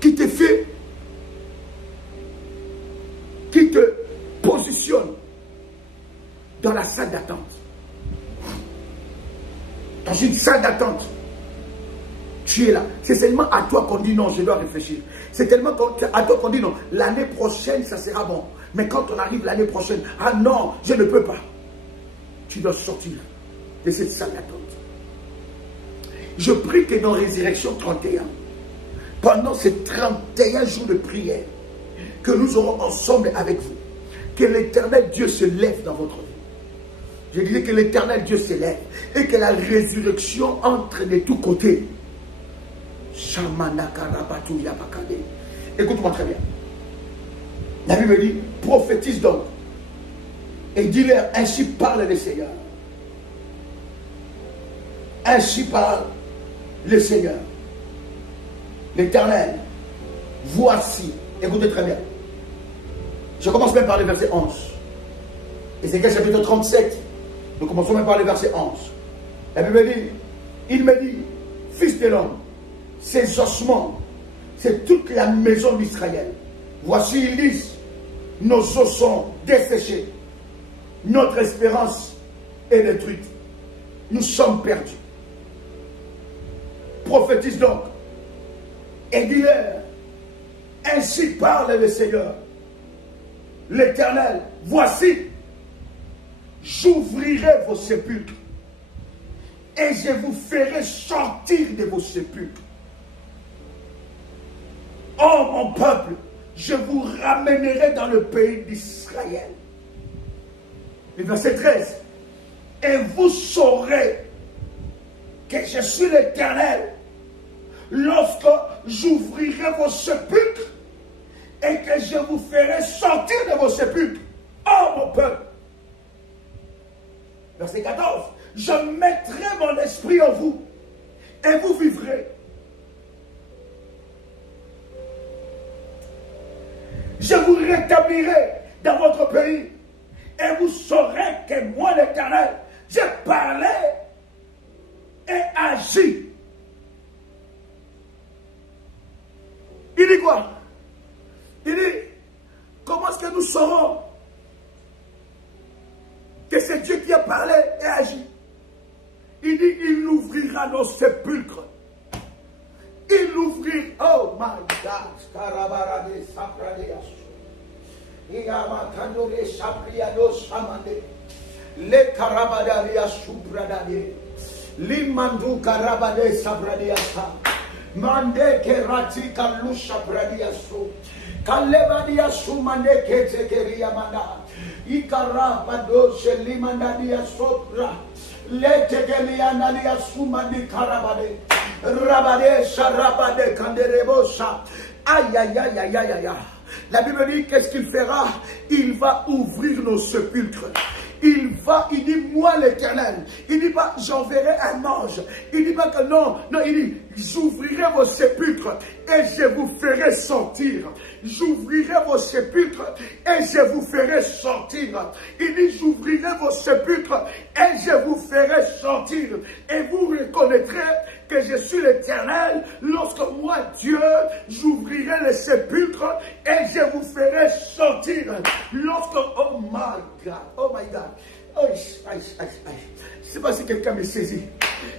qui te fait, qui te positionnent dans la salle d'attente. Dans une salle d'attente. Tu es là. C'est seulement à toi qu'on dit non, je dois réfléchir. C'est tellement à toi qu'on dit non, l'année prochaine, ça sera bon. Mais quand on arrive l'année prochaine, ah non, je ne peux pas. Tu dois sortir de cette salle d'attente. Je prie que dans Résurrection 31, pendant ces 31 jours de prière, que nous aurons ensemble avec vous, que l'Éternel Dieu se lève dans votre vie. Je disais que l'Éternel Dieu se lève et que la résurrection entre de tous côtés. Écoute-moi très bien. La Bible dit, prophétise donc et dis-leur, ainsi parle le Seigneur. Ainsi parle le Seigneur. L'Éternel, voici, écoutez très bien. Je commence même par le verset 11. Ézéchiel chapitre 37. Nous commençons même par le verset 11. La Bible dit, il me dit, fils de l'homme, ces ossements, c'est toute la maison d'Israël. Voici, ils disent, nos os sont desséchés. Notre espérance est détruite. Nous sommes perdus. Prophétise donc. Et dis-leur, ainsi parle le Seigneur, l'Éternel. Voici, j'ouvrirai vos sépulcres et je vous ferai sortir de vos sépulcres. Oh mon peuple, je vous ramènerai dans le pays d'Israël. Le verset 13. Et vous saurez que je suis l'Éternel lorsque j'ouvrirai vos sépulcres et que je vous ferai sortir de vos sépulcres. Oh mon peuple. Verset 14. Je mettrai mon esprit en vous et vous vivrez. Je vous rétablirai dans votre pays et vous saurez que moi l'Éternel, j'ai parlé et agi. Il dit quoi? Il dit, comment est-ce que nous saurons que c'est Dieu qui a parlé et agi? Il dit, il ouvrira nos sépulcres. Il ouvrira, oh my God, Karabarade Sapradeas. Iamatandore Sapriado Samande. Le Karabadaria Supradade. Limandu Karabade Sapradiasa. Mande Kerati Kalusha Pradiaso. Kalebadia Sumande Ketekeria Manda. Ikarabado Shelimandadia Sopra. Le Tegelianalia Sumandi Karabade. Rabade Sarabade Kanderebosa. Aïe aïe aïe aïe aïe aïe. La Bible dit qu'est-ce qu'il fera? Il va ouvrir nos sépulcres. Il dit moi l'Éternel. Il dit pas j'enverrai un ange. Il dit pas que non, non, il dit j'ouvrirai vos sépulcres et je vous ferai sortir. J'ouvrirai vos sépulcres et je vous ferai sortir. Il dit j'ouvrirai vos sépulcres et je vous ferai sortir. Et vous reconnaîtrez que je suis l'Éternel lorsque moi Dieu j'ouvrirai les sépulcres et je vous ferai sortir. Lorsque, oh my God, oh my God. Oh, je ne sais pas si quelqu'un me saisit.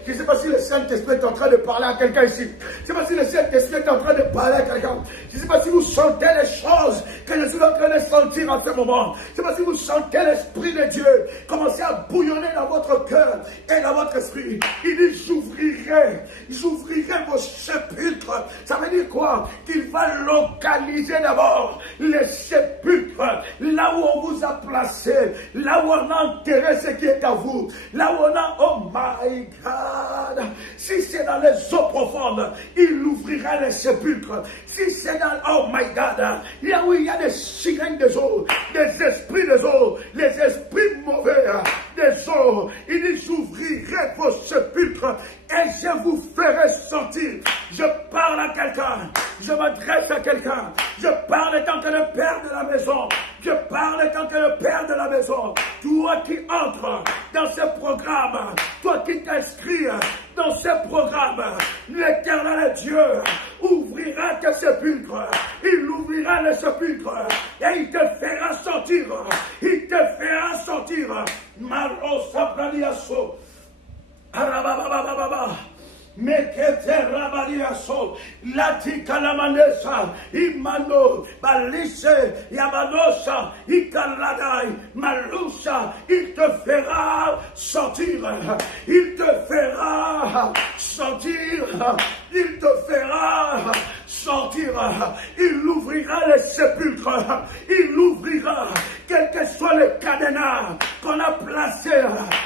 Je ne sais pas si le Saint-Esprit est en train de parler à quelqu'un ici. Je ne sais pas si le Saint-Esprit est en train de parler à quelqu'un. Je ne sais pas si vous sentez les choses que je suis en train de sentir en ce moment. Je ne sais pas si vous sentez l'Esprit de Dieu commencer à bouillonner dans votre cœur et dans votre esprit. Il dit, j'ouvrirai vos sépulcres. Ça veut dire quoi? Qu'il va localiser d'abord les sépulcres, là où on vous a placé, là où on a enterré ce qui est à vous, là où on a, oh my God, si c'est dans les eaux profondes, il ouvrira les sépulcres. Si c'est dans, oh my God, là où il y a des sirènes des eaux, des esprits des eaux, les esprits mauvais des eaux, il dit, j'ouvrirai vos sépulcres et je vous ferai sortir. Je parle à quelqu'un, je m'adresse à quelqu'un, je parle tant que le père de la maison, je parle tant que le père de la maison, toi qui entres dans ce programme, toi qui t'inscris dans ce programme, l'Éternel Dieu ouvrira tes sépulcres, il ouvrira les sépulcres et il te fera sortir, il te fera sortir. Marosa Bradiaso, Arababababa. Mekete rabaliaso, lati kalamanesa, imano, balise, yabanosa, ikaladai, malusa, il te fera sortir, il te fera sortir, il te fera sortir, il ouvrira les sépulcres, il ouvrira, quel que soit le cadenas qu'on a placé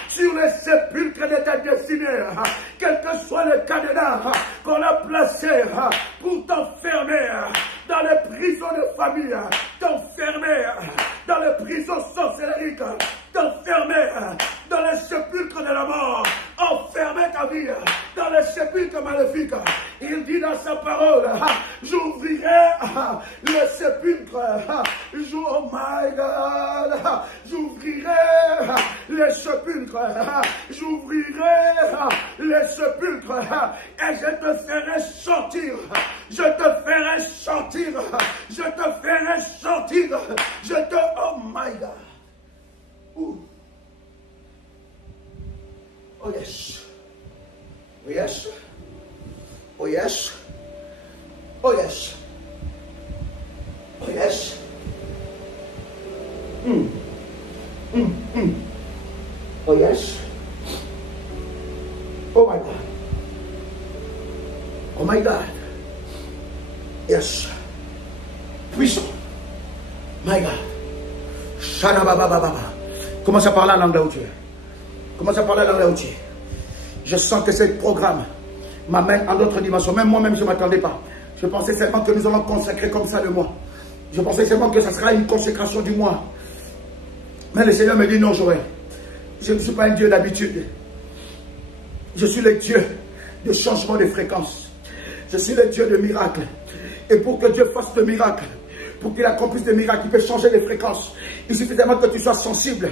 sur les sépulcres de ta destinée, quel que soit le cadenas qu'on a placé pour t'enfermer dans les prisons de famille, t'enfermer dans les prisons sorcellériques, t'enfermer dans les sépulcres de la mort, enfermer ta vie dans les sépulcres maléfiques. Il dit dans sa parole, j'ouvrirai les sépulcres, oh my God, j'ouvrirai les sépulcres, j'ouvrirai les sépulcres et je te ferai sortir, je te ferai sortir, je te ferai sortir, je te, oh my God. Ooh. Oh yes, oh yes, oh yes, oh yes, oh yes. Oh yes. Oh my God. Oh my God. Yes. Puissant. My God. Shanababababa. Commence à parler en langue là où tu es. Commence à parler en langue là où tu es. Je sens que ce programme m'amène à d'autres dimensions. Même moi-même, je ne m'attendais pas. Je pensais seulement que nous allons consacrer comme ça le mois. Je pensais seulement que ça sera une consécration du mois. Mais le Seigneur me dit non, Joël. Je ne suis pas un Dieu d'habitude. Je suis le Dieu de changement de fréquence. Je suis le Dieu de miracles. Et pour que Dieu fasse de miracles, pour qu'il accomplisse des miracles, il peut changer les fréquences. Il suffit seulement que tu sois sensible.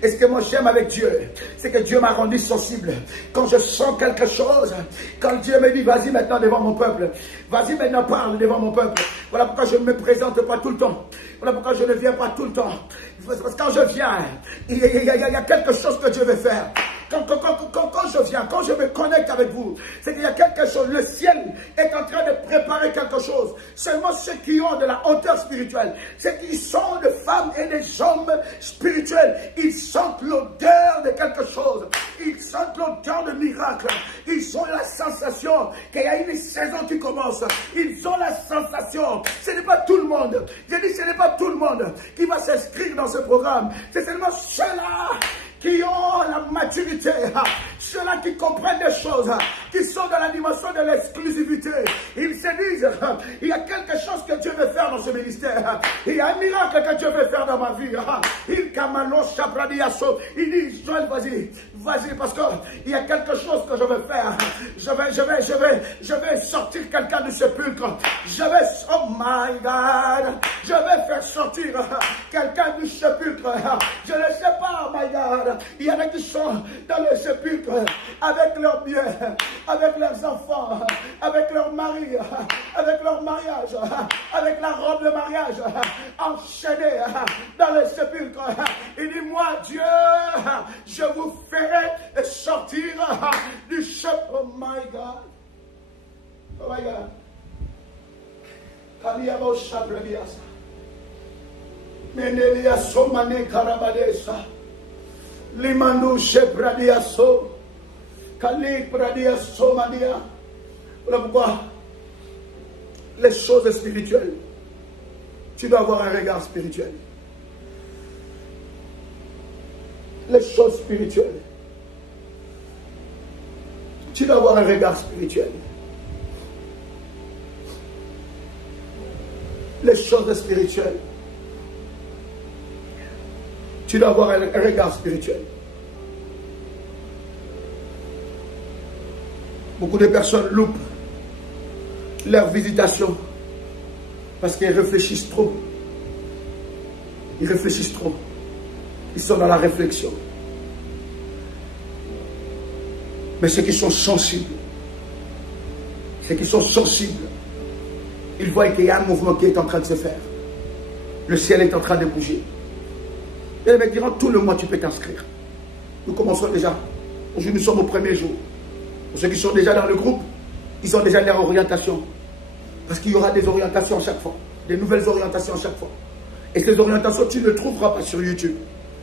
Et ce que moi j'aime avec Dieu, c'est que Dieu m'a rendu sensible. Quand je sens quelque chose, quand Dieu me dit, vas-y maintenant devant mon peuple, vas-y maintenant parle devant mon peuple. Voilà pourquoi je ne me présente pas tout le temps. Voilà pourquoi je ne viens pas tout le temps. Parce que quand je viens, il y a quelque chose que Dieu veut faire. Quand je viens, quand je me connecte avec vous, c'est qu'il y a quelque chose. Le ciel est en train de préparer quelque chose. Seulement ceux qui ont de la hauteur spirituelle, ceux qui sont des femmes et des hommes spirituels, ils sentent l'odeur de quelque chose. Ils sentent l'odeur de miracle. Ils ont la sensation qu'il y a une saison qui commence. Ils ont la sensation. Ce n'est pas tout le monde. Je dis, ce n'est pas tout le monde qui va s'inscrire dans ce programme. C'est seulement ceux-là qui ont la maturité, ceux-là qui comprennent des choses, qui sont dans la dimension de l'exclusivité. Ils se disent, il y a quelque chose que Dieu veut faire dans ce ministère. Il y a un miracle que Dieu veut faire dans ma vie. Il dit, Joël, vas-y, parce qu'il y a quelque chose que je veux faire. Je vais sortir quelqu'un du sépulcre. Oh my God, je vais faire sortir quelqu'un du sépulcre. Je ne sais pas, oh my God. Il y en a qui sont dans le sépulcre avec leurs biens, avec leurs enfants, avec leur mari, avec leur mariage, avec la robe de mariage, enchaînés dans le sépulcre. Il dit, moi Dieu, je vous ferai sortir du Bishop, oh my God. Oh my God. Kaliabo Shabradiasa. Menelia Somane Karabadesa. Limandu Shebradiaso. Kali Bradiaso Mania. Voilà pourquoi les choses spirituelles, tu dois avoir un regard spirituel. Les choses spirituelles, tu dois avoir un regard spirituel. Les choses spirituelles, tu dois avoir un regard spirituel. Beaucoup de personnes loupent leur visitation parce qu'ils réfléchissent trop. Ils réfléchissent trop. Ils sont dans la réflexion. Mais ceux qui sont sensibles, ils voient qu'il y a un mouvement qui est en train de se faire. Le ciel est en train de bouger. Et les mecs diront, tout le mois tu peux t'inscrire. Nous commençons déjà. Aujourd'hui nous sommes au premier jour. Pour ceux qui sont déjà dans le groupe, ils ont déjà leur orientation. Parce qu'il y aura des orientations à chaque fois. Des nouvelles orientations à chaque fois. Et ces orientations, tu ne trouveras pas sur YouTube.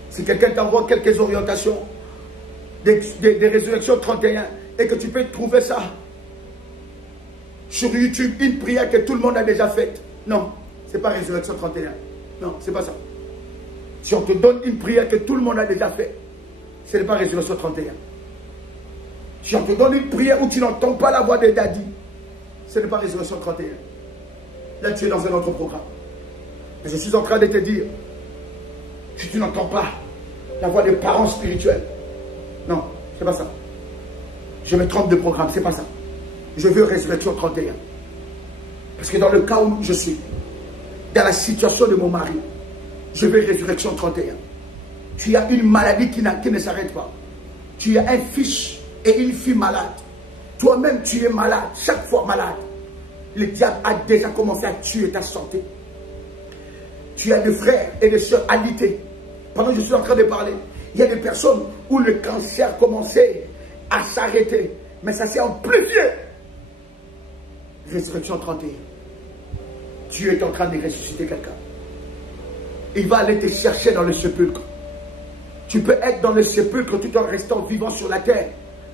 Si quelqu'un t'envoie quelques orientations des résurrections 31 et que tu peux trouver ça sur YouTube, une prière que tout le monde a déjà faite. Non, ce n'est pas résurrection 31. Non, ce n'est pas ça. Si on te donne une prière que tout le monde a déjà faite, ce n'est pas résurrection 31. Si on te donne une prière où tu n'entends pas la voix de Daddy, ce n'est pas résurrection 31. Là, tu es dans un autre programme. Mais je suis en train de te dire, si tu n'entends pas la voix des parents spirituels, non, c'est pas ça. Je me trompe de programme, c'est pas ça. Je veux résurrection 31. Parce que dans le cas où je suis, dans la situation de mon mari, je veux résurrection 31. Tu as une maladie qui ne s'arrête pas. Tu as un fils et une fille malade. Toi-même, tu es malade, chaque fois malade. Le diable a déjà commencé à tuer ta santé. Tu as des frères et des soeurs alités. Pendant que je suis en train de parler, il y a des personnes où le cancer commençait à s'arrêter. Mais ça s'est amplifié. Résurrection 31. Dieu est en train de ressusciter quelqu'un. Il va aller te chercher dans le sépulcre. Tu peux être dans le sépulcre tout en restant vivant sur la terre.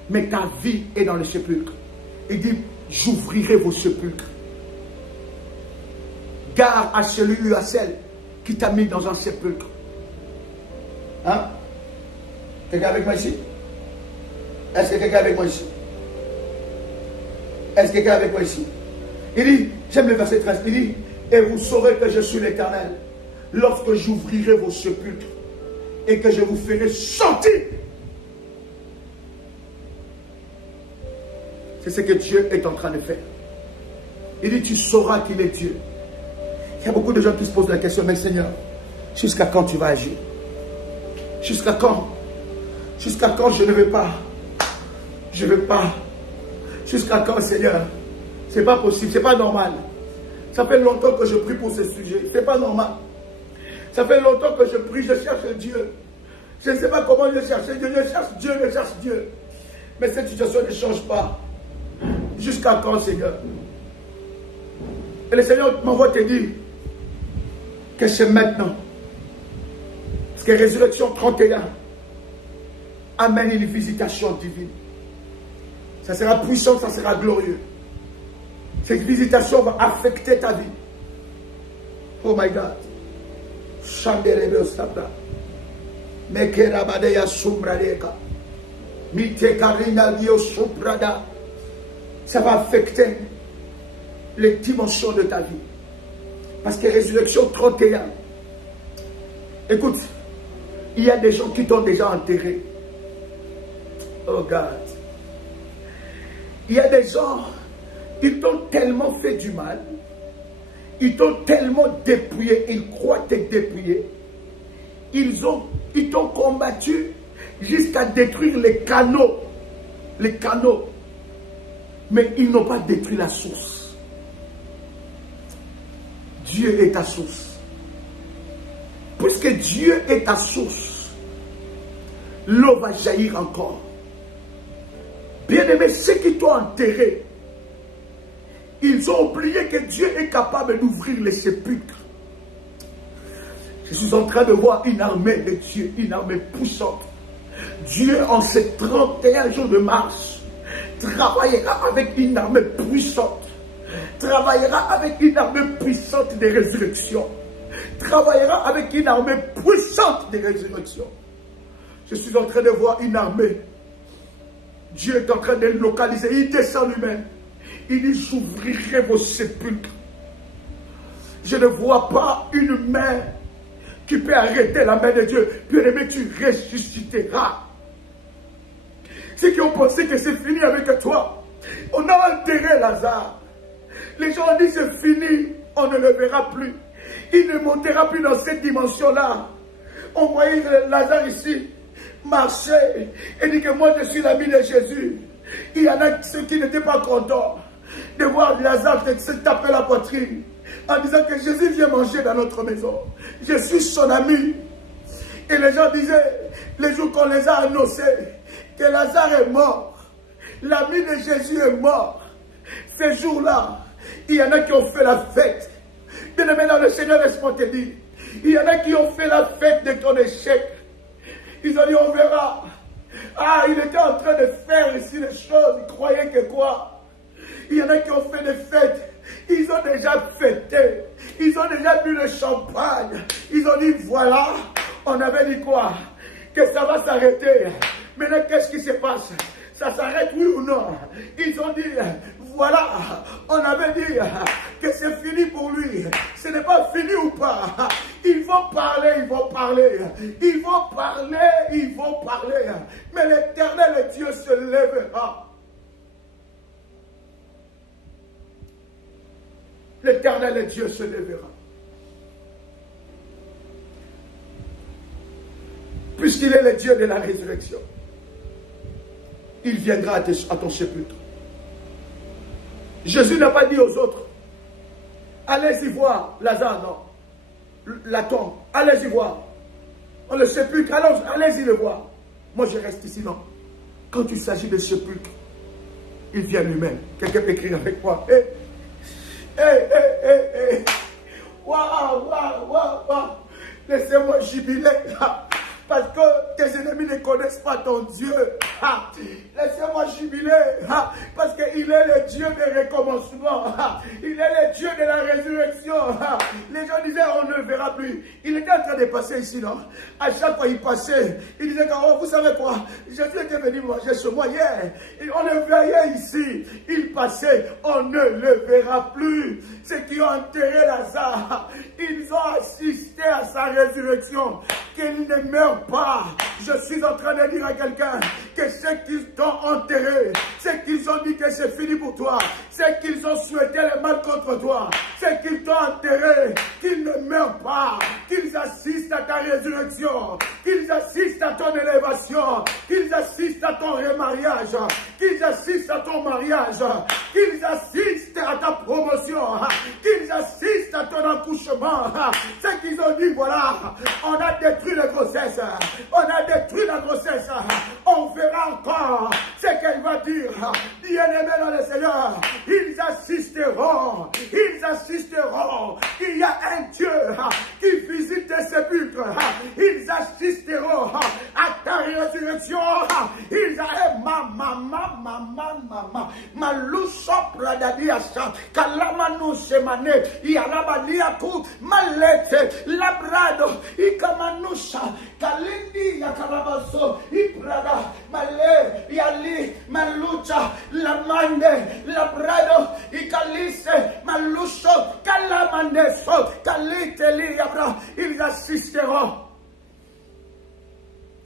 Mais ta vie est dans le sépulcre. Il dit, j'ouvrirai vos sépulcres. Garde à celui ou à celle qui t'a mis dans un sépulcre. Hein? Quelqu'un avec moi ici? Est-ce que quelqu'un avec moi ici? Est-ce que quelqu'un avec moi ici? Il dit, j'aime le verset 13, il dit, et vous saurez que je suis l'Éternel, lorsque j'ouvrirai vos sépulcres et que je vous ferai sortir. C'est ce que Dieu est en train de faire. Il dit, tu sauras qu'il est Dieu. Il y a beaucoup de gens qui se posent la question, mais Seigneur, jusqu'à quand tu vas agir? Jusqu'à quand? Jusqu'à quand je ne vais pas? Je ne vais pas. Jusqu'à quand, Seigneur? C'est pas possible, c'est pas normal. Ça fait longtemps que je prie pour ce sujet. C'est pas normal. Ça fait longtemps que je prie, je cherche Dieu. Je ne sais pas comment je cherche Dieu. Je cherche Dieu, je cherche Dieu. Mais cette situation ne change pas. Jusqu'à quand, Seigneur? Et le Seigneur m'envoie te dire que c'est maintenant. Parce que Résurrection 31 amène une visitation divine. Ça sera puissant, ça sera glorieux. Cette visitation va affecter ta vie. Oh my God. Chandelebe Ostabra. Mekerabadeya Sumbradeka. Mitekarina Dio Subrada. Ça va affecter les dimensions de ta vie. Parce que Résurrection 31, écoute, il y a des gens qui t'ont déjà enterré. Oh God. Il y a des gens, ils t'ont tellement fait du mal, ils t'ont tellement dépouillé, ils croient te dépouiller, ils t'ont combattu jusqu'à détruire les canaux, mais ils n'ont pas détruit la source. Dieu est ta source. Puisque Dieu est ta source, l'eau va jaillir encore. Bien-aimés, ceux qui t'ont enterré, ils ont oublié que Dieu est capable d'ouvrir les sépulcres. Je suis en train de voir une armée de Dieu, une armée puissante. Dieu, en ces 31 jours de mars, travaillera avec une armée puissante. Travaillera avec une armée puissante de résurrection. Travaillera avec une armée puissante de résurrection. Je suis en train de voir une armée. Dieu est en train de localiser. Il descend lui-même. Il dit, j'ouvrirai vos sépulcres. Je ne vois pas une main qui peut arrêter la main de Dieu. Bien-aimé, tu ressusciteras. Ceux qui ont pensé que c'est fini avec toi, on a enterré Lazare. Les gens ont dit, c'est fini, on ne le verra plus. Il ne montera plus dans cette dimension-là. On voyait Lazare ici marcher et dit que moi je suis l'ami de Jésus. Il y en a ceux qui n'étaient pas contents de voir Lazare se taper la poitrine en disant que Jésus vient manger dans notre maison. Je suis son ami. Et les gens disaient, les jours qu'on les a annoncés, que Lazare est mort. L'ami de Jésus est mort. Ces jours-là, il y en a qui ont fait la fête. Bien-aimé dans le Seigneur, laisse-moi te dire, il y en a qui ont fait la fête de ton échec. Ils ont dit, on verra. Ah, il était en train de faire ici les choses. Ils croyaient que quoi? Il y en a qui ont fait des fêtes. Ils ont déjà fêté. Ils ont déjà bu le champagne. Ils ont dit, voilà. On avait dit quoi? Que ça va s'arrêter. Maintenant, qu'est-ce qui se passe? Ça s'arrête, oui ou non? Ils ont dit, voilà, on avait dit que c'est fini pour lui. Ce n'est pas fini ou pas. Ils vont parler, ils vont parler. Ils vont parler, ils vont parler. Mais l'Éternel Dieu se lèvera. L'Éternel Dieu se lèvera. Puisqu'il est le Dieu de la résurrection, il viendra à ton sépulcre. Jésus n'a pas dit aux autres, allez-y voir Lazare, non, la tombe, allez-y voir. On le sépulcre, allez-y le voir. Moi je reste ici, non. Quand il s'agit de sépulcre, il vient lui-même. Quelqu'un peut écrire avec moi. Waouh, waouh, waouh, waouh. Laissez-moi jubiler. Parce que tes ennemis ne connaissent pas ton Dieu. Laissez-moi jubiler. Parce qu'il est le Dieu des recommencements. Il est le Dieu de la résurrection. Les gens disaient, on ne le verra plus. Il était en train de passer ici, non? À chaque fois il passait, il disait, oh, vous savez quoi? Jésus était venu manger chez moi hier. Et on le voyait ici. Il passait, on ne le verra plus. Ceux qui ont enterré Lazare, ils ont assisté à sa résurrection. Qu'il ne meurt pas. Je suis en train de dire à quelqu'un que ceux qui t'ont enterré, ceux qui ont dit que c'est fini pour toi, ceux qui ont souhaité le mal contre toi, ceux qui t'ont enterré, qu'ils ne meurent pas, qu'ils assistent à ta résurrection, qu'ils assistent à ton élévation, qu'ils assistent à ton remariage, qu'ils assistent à ton mariage, qu'ils assistent à ta promotion, qu'ils assistent à ton accouchement. Ceux qui ont dit, voilà, on a détruit la grossesse, on a détruit la grossesse, on verra encore ce qu'elle va dire. Bien-aimés dans le Seigneur, ils assisteront, ils assisteront. Il y a un Dieu qui visite tes sépulcres, ils assisteront à ta résurrection. Ils labrado ikamanusha kalindi yakarabaso iprada male yali malucha lamande labrado ikalise maluso kalamande so kaliteli yabra. Ils assisteront.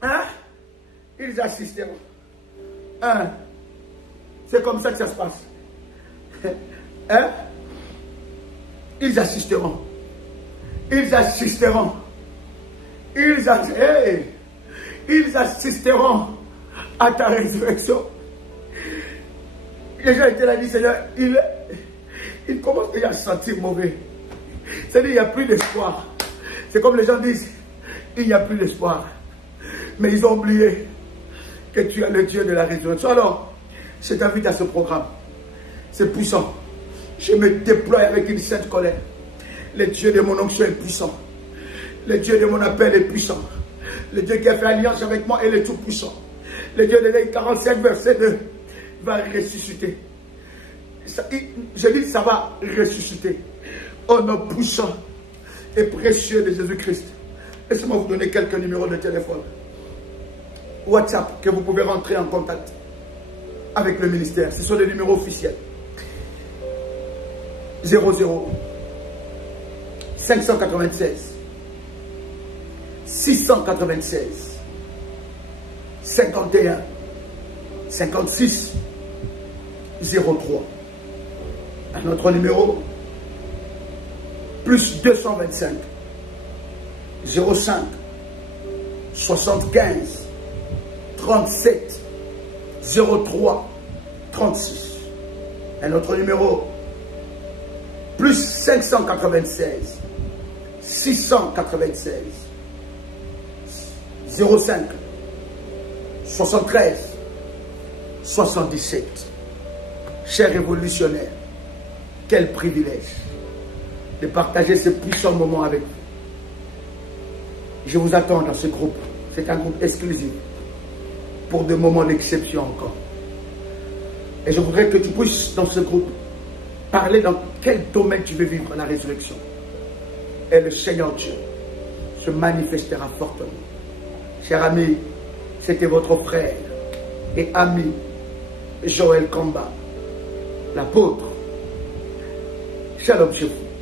Hein? Ils assisteront. Hein? C'est comme ça que ça se passe. Hein? Ils assisteront. Ils assisteront. Ils assisteront à ta résurrection. Les gens étaient là, dit Seigneur, il commence déjà à se sentir mauvais. C'est-à-dire, il n'y a plus d'espoir. C'est comme les gens disent, il n'y a plus d'espoir. Mais ils ont oublié que tu es le Dieu de la résurrection. Alors, Je t'invite à ce programme. C'est puissant. Je me déploie avec une sainte colère. Le Dieu de mon onction est puissant. Le Dieu de mon appel est puissant. Le Dieu qui a fait alliance avec moi est le tout-puissant. Le Dieu de l'Ésaïe 45, verset 2 va ressusciter. Je dis ça va ressusciter. Au nom puissant et précieux de Jésus-Christ. Laissez-moi vous donner quelques numéros de téléphone. WhatsApp, que vous pouvez rentrer en contact avec le ministère. Ce sont des numéros officiels. 00 596 696 51 56 03. Un autre numéro, plus 225 05 75 37 03 36. Un autre numéro, plus 596 696 05 73 77. Chers révolutionnaires, quel privilège de partager ce puissant moment avec vous. Je vous attends dans ce groupe. C'est un groupe exclusif pour des moments d'exception encore. Et je voudrais que tu puisses dans ce groupe parler dans quel domaine tu veux vivre la résurrection. Et le Seigneur Dieu se manifestera fortement. Chers amis, c'était votre frère et ami Joël Kamba, l'apôtre. Shalom chez vous.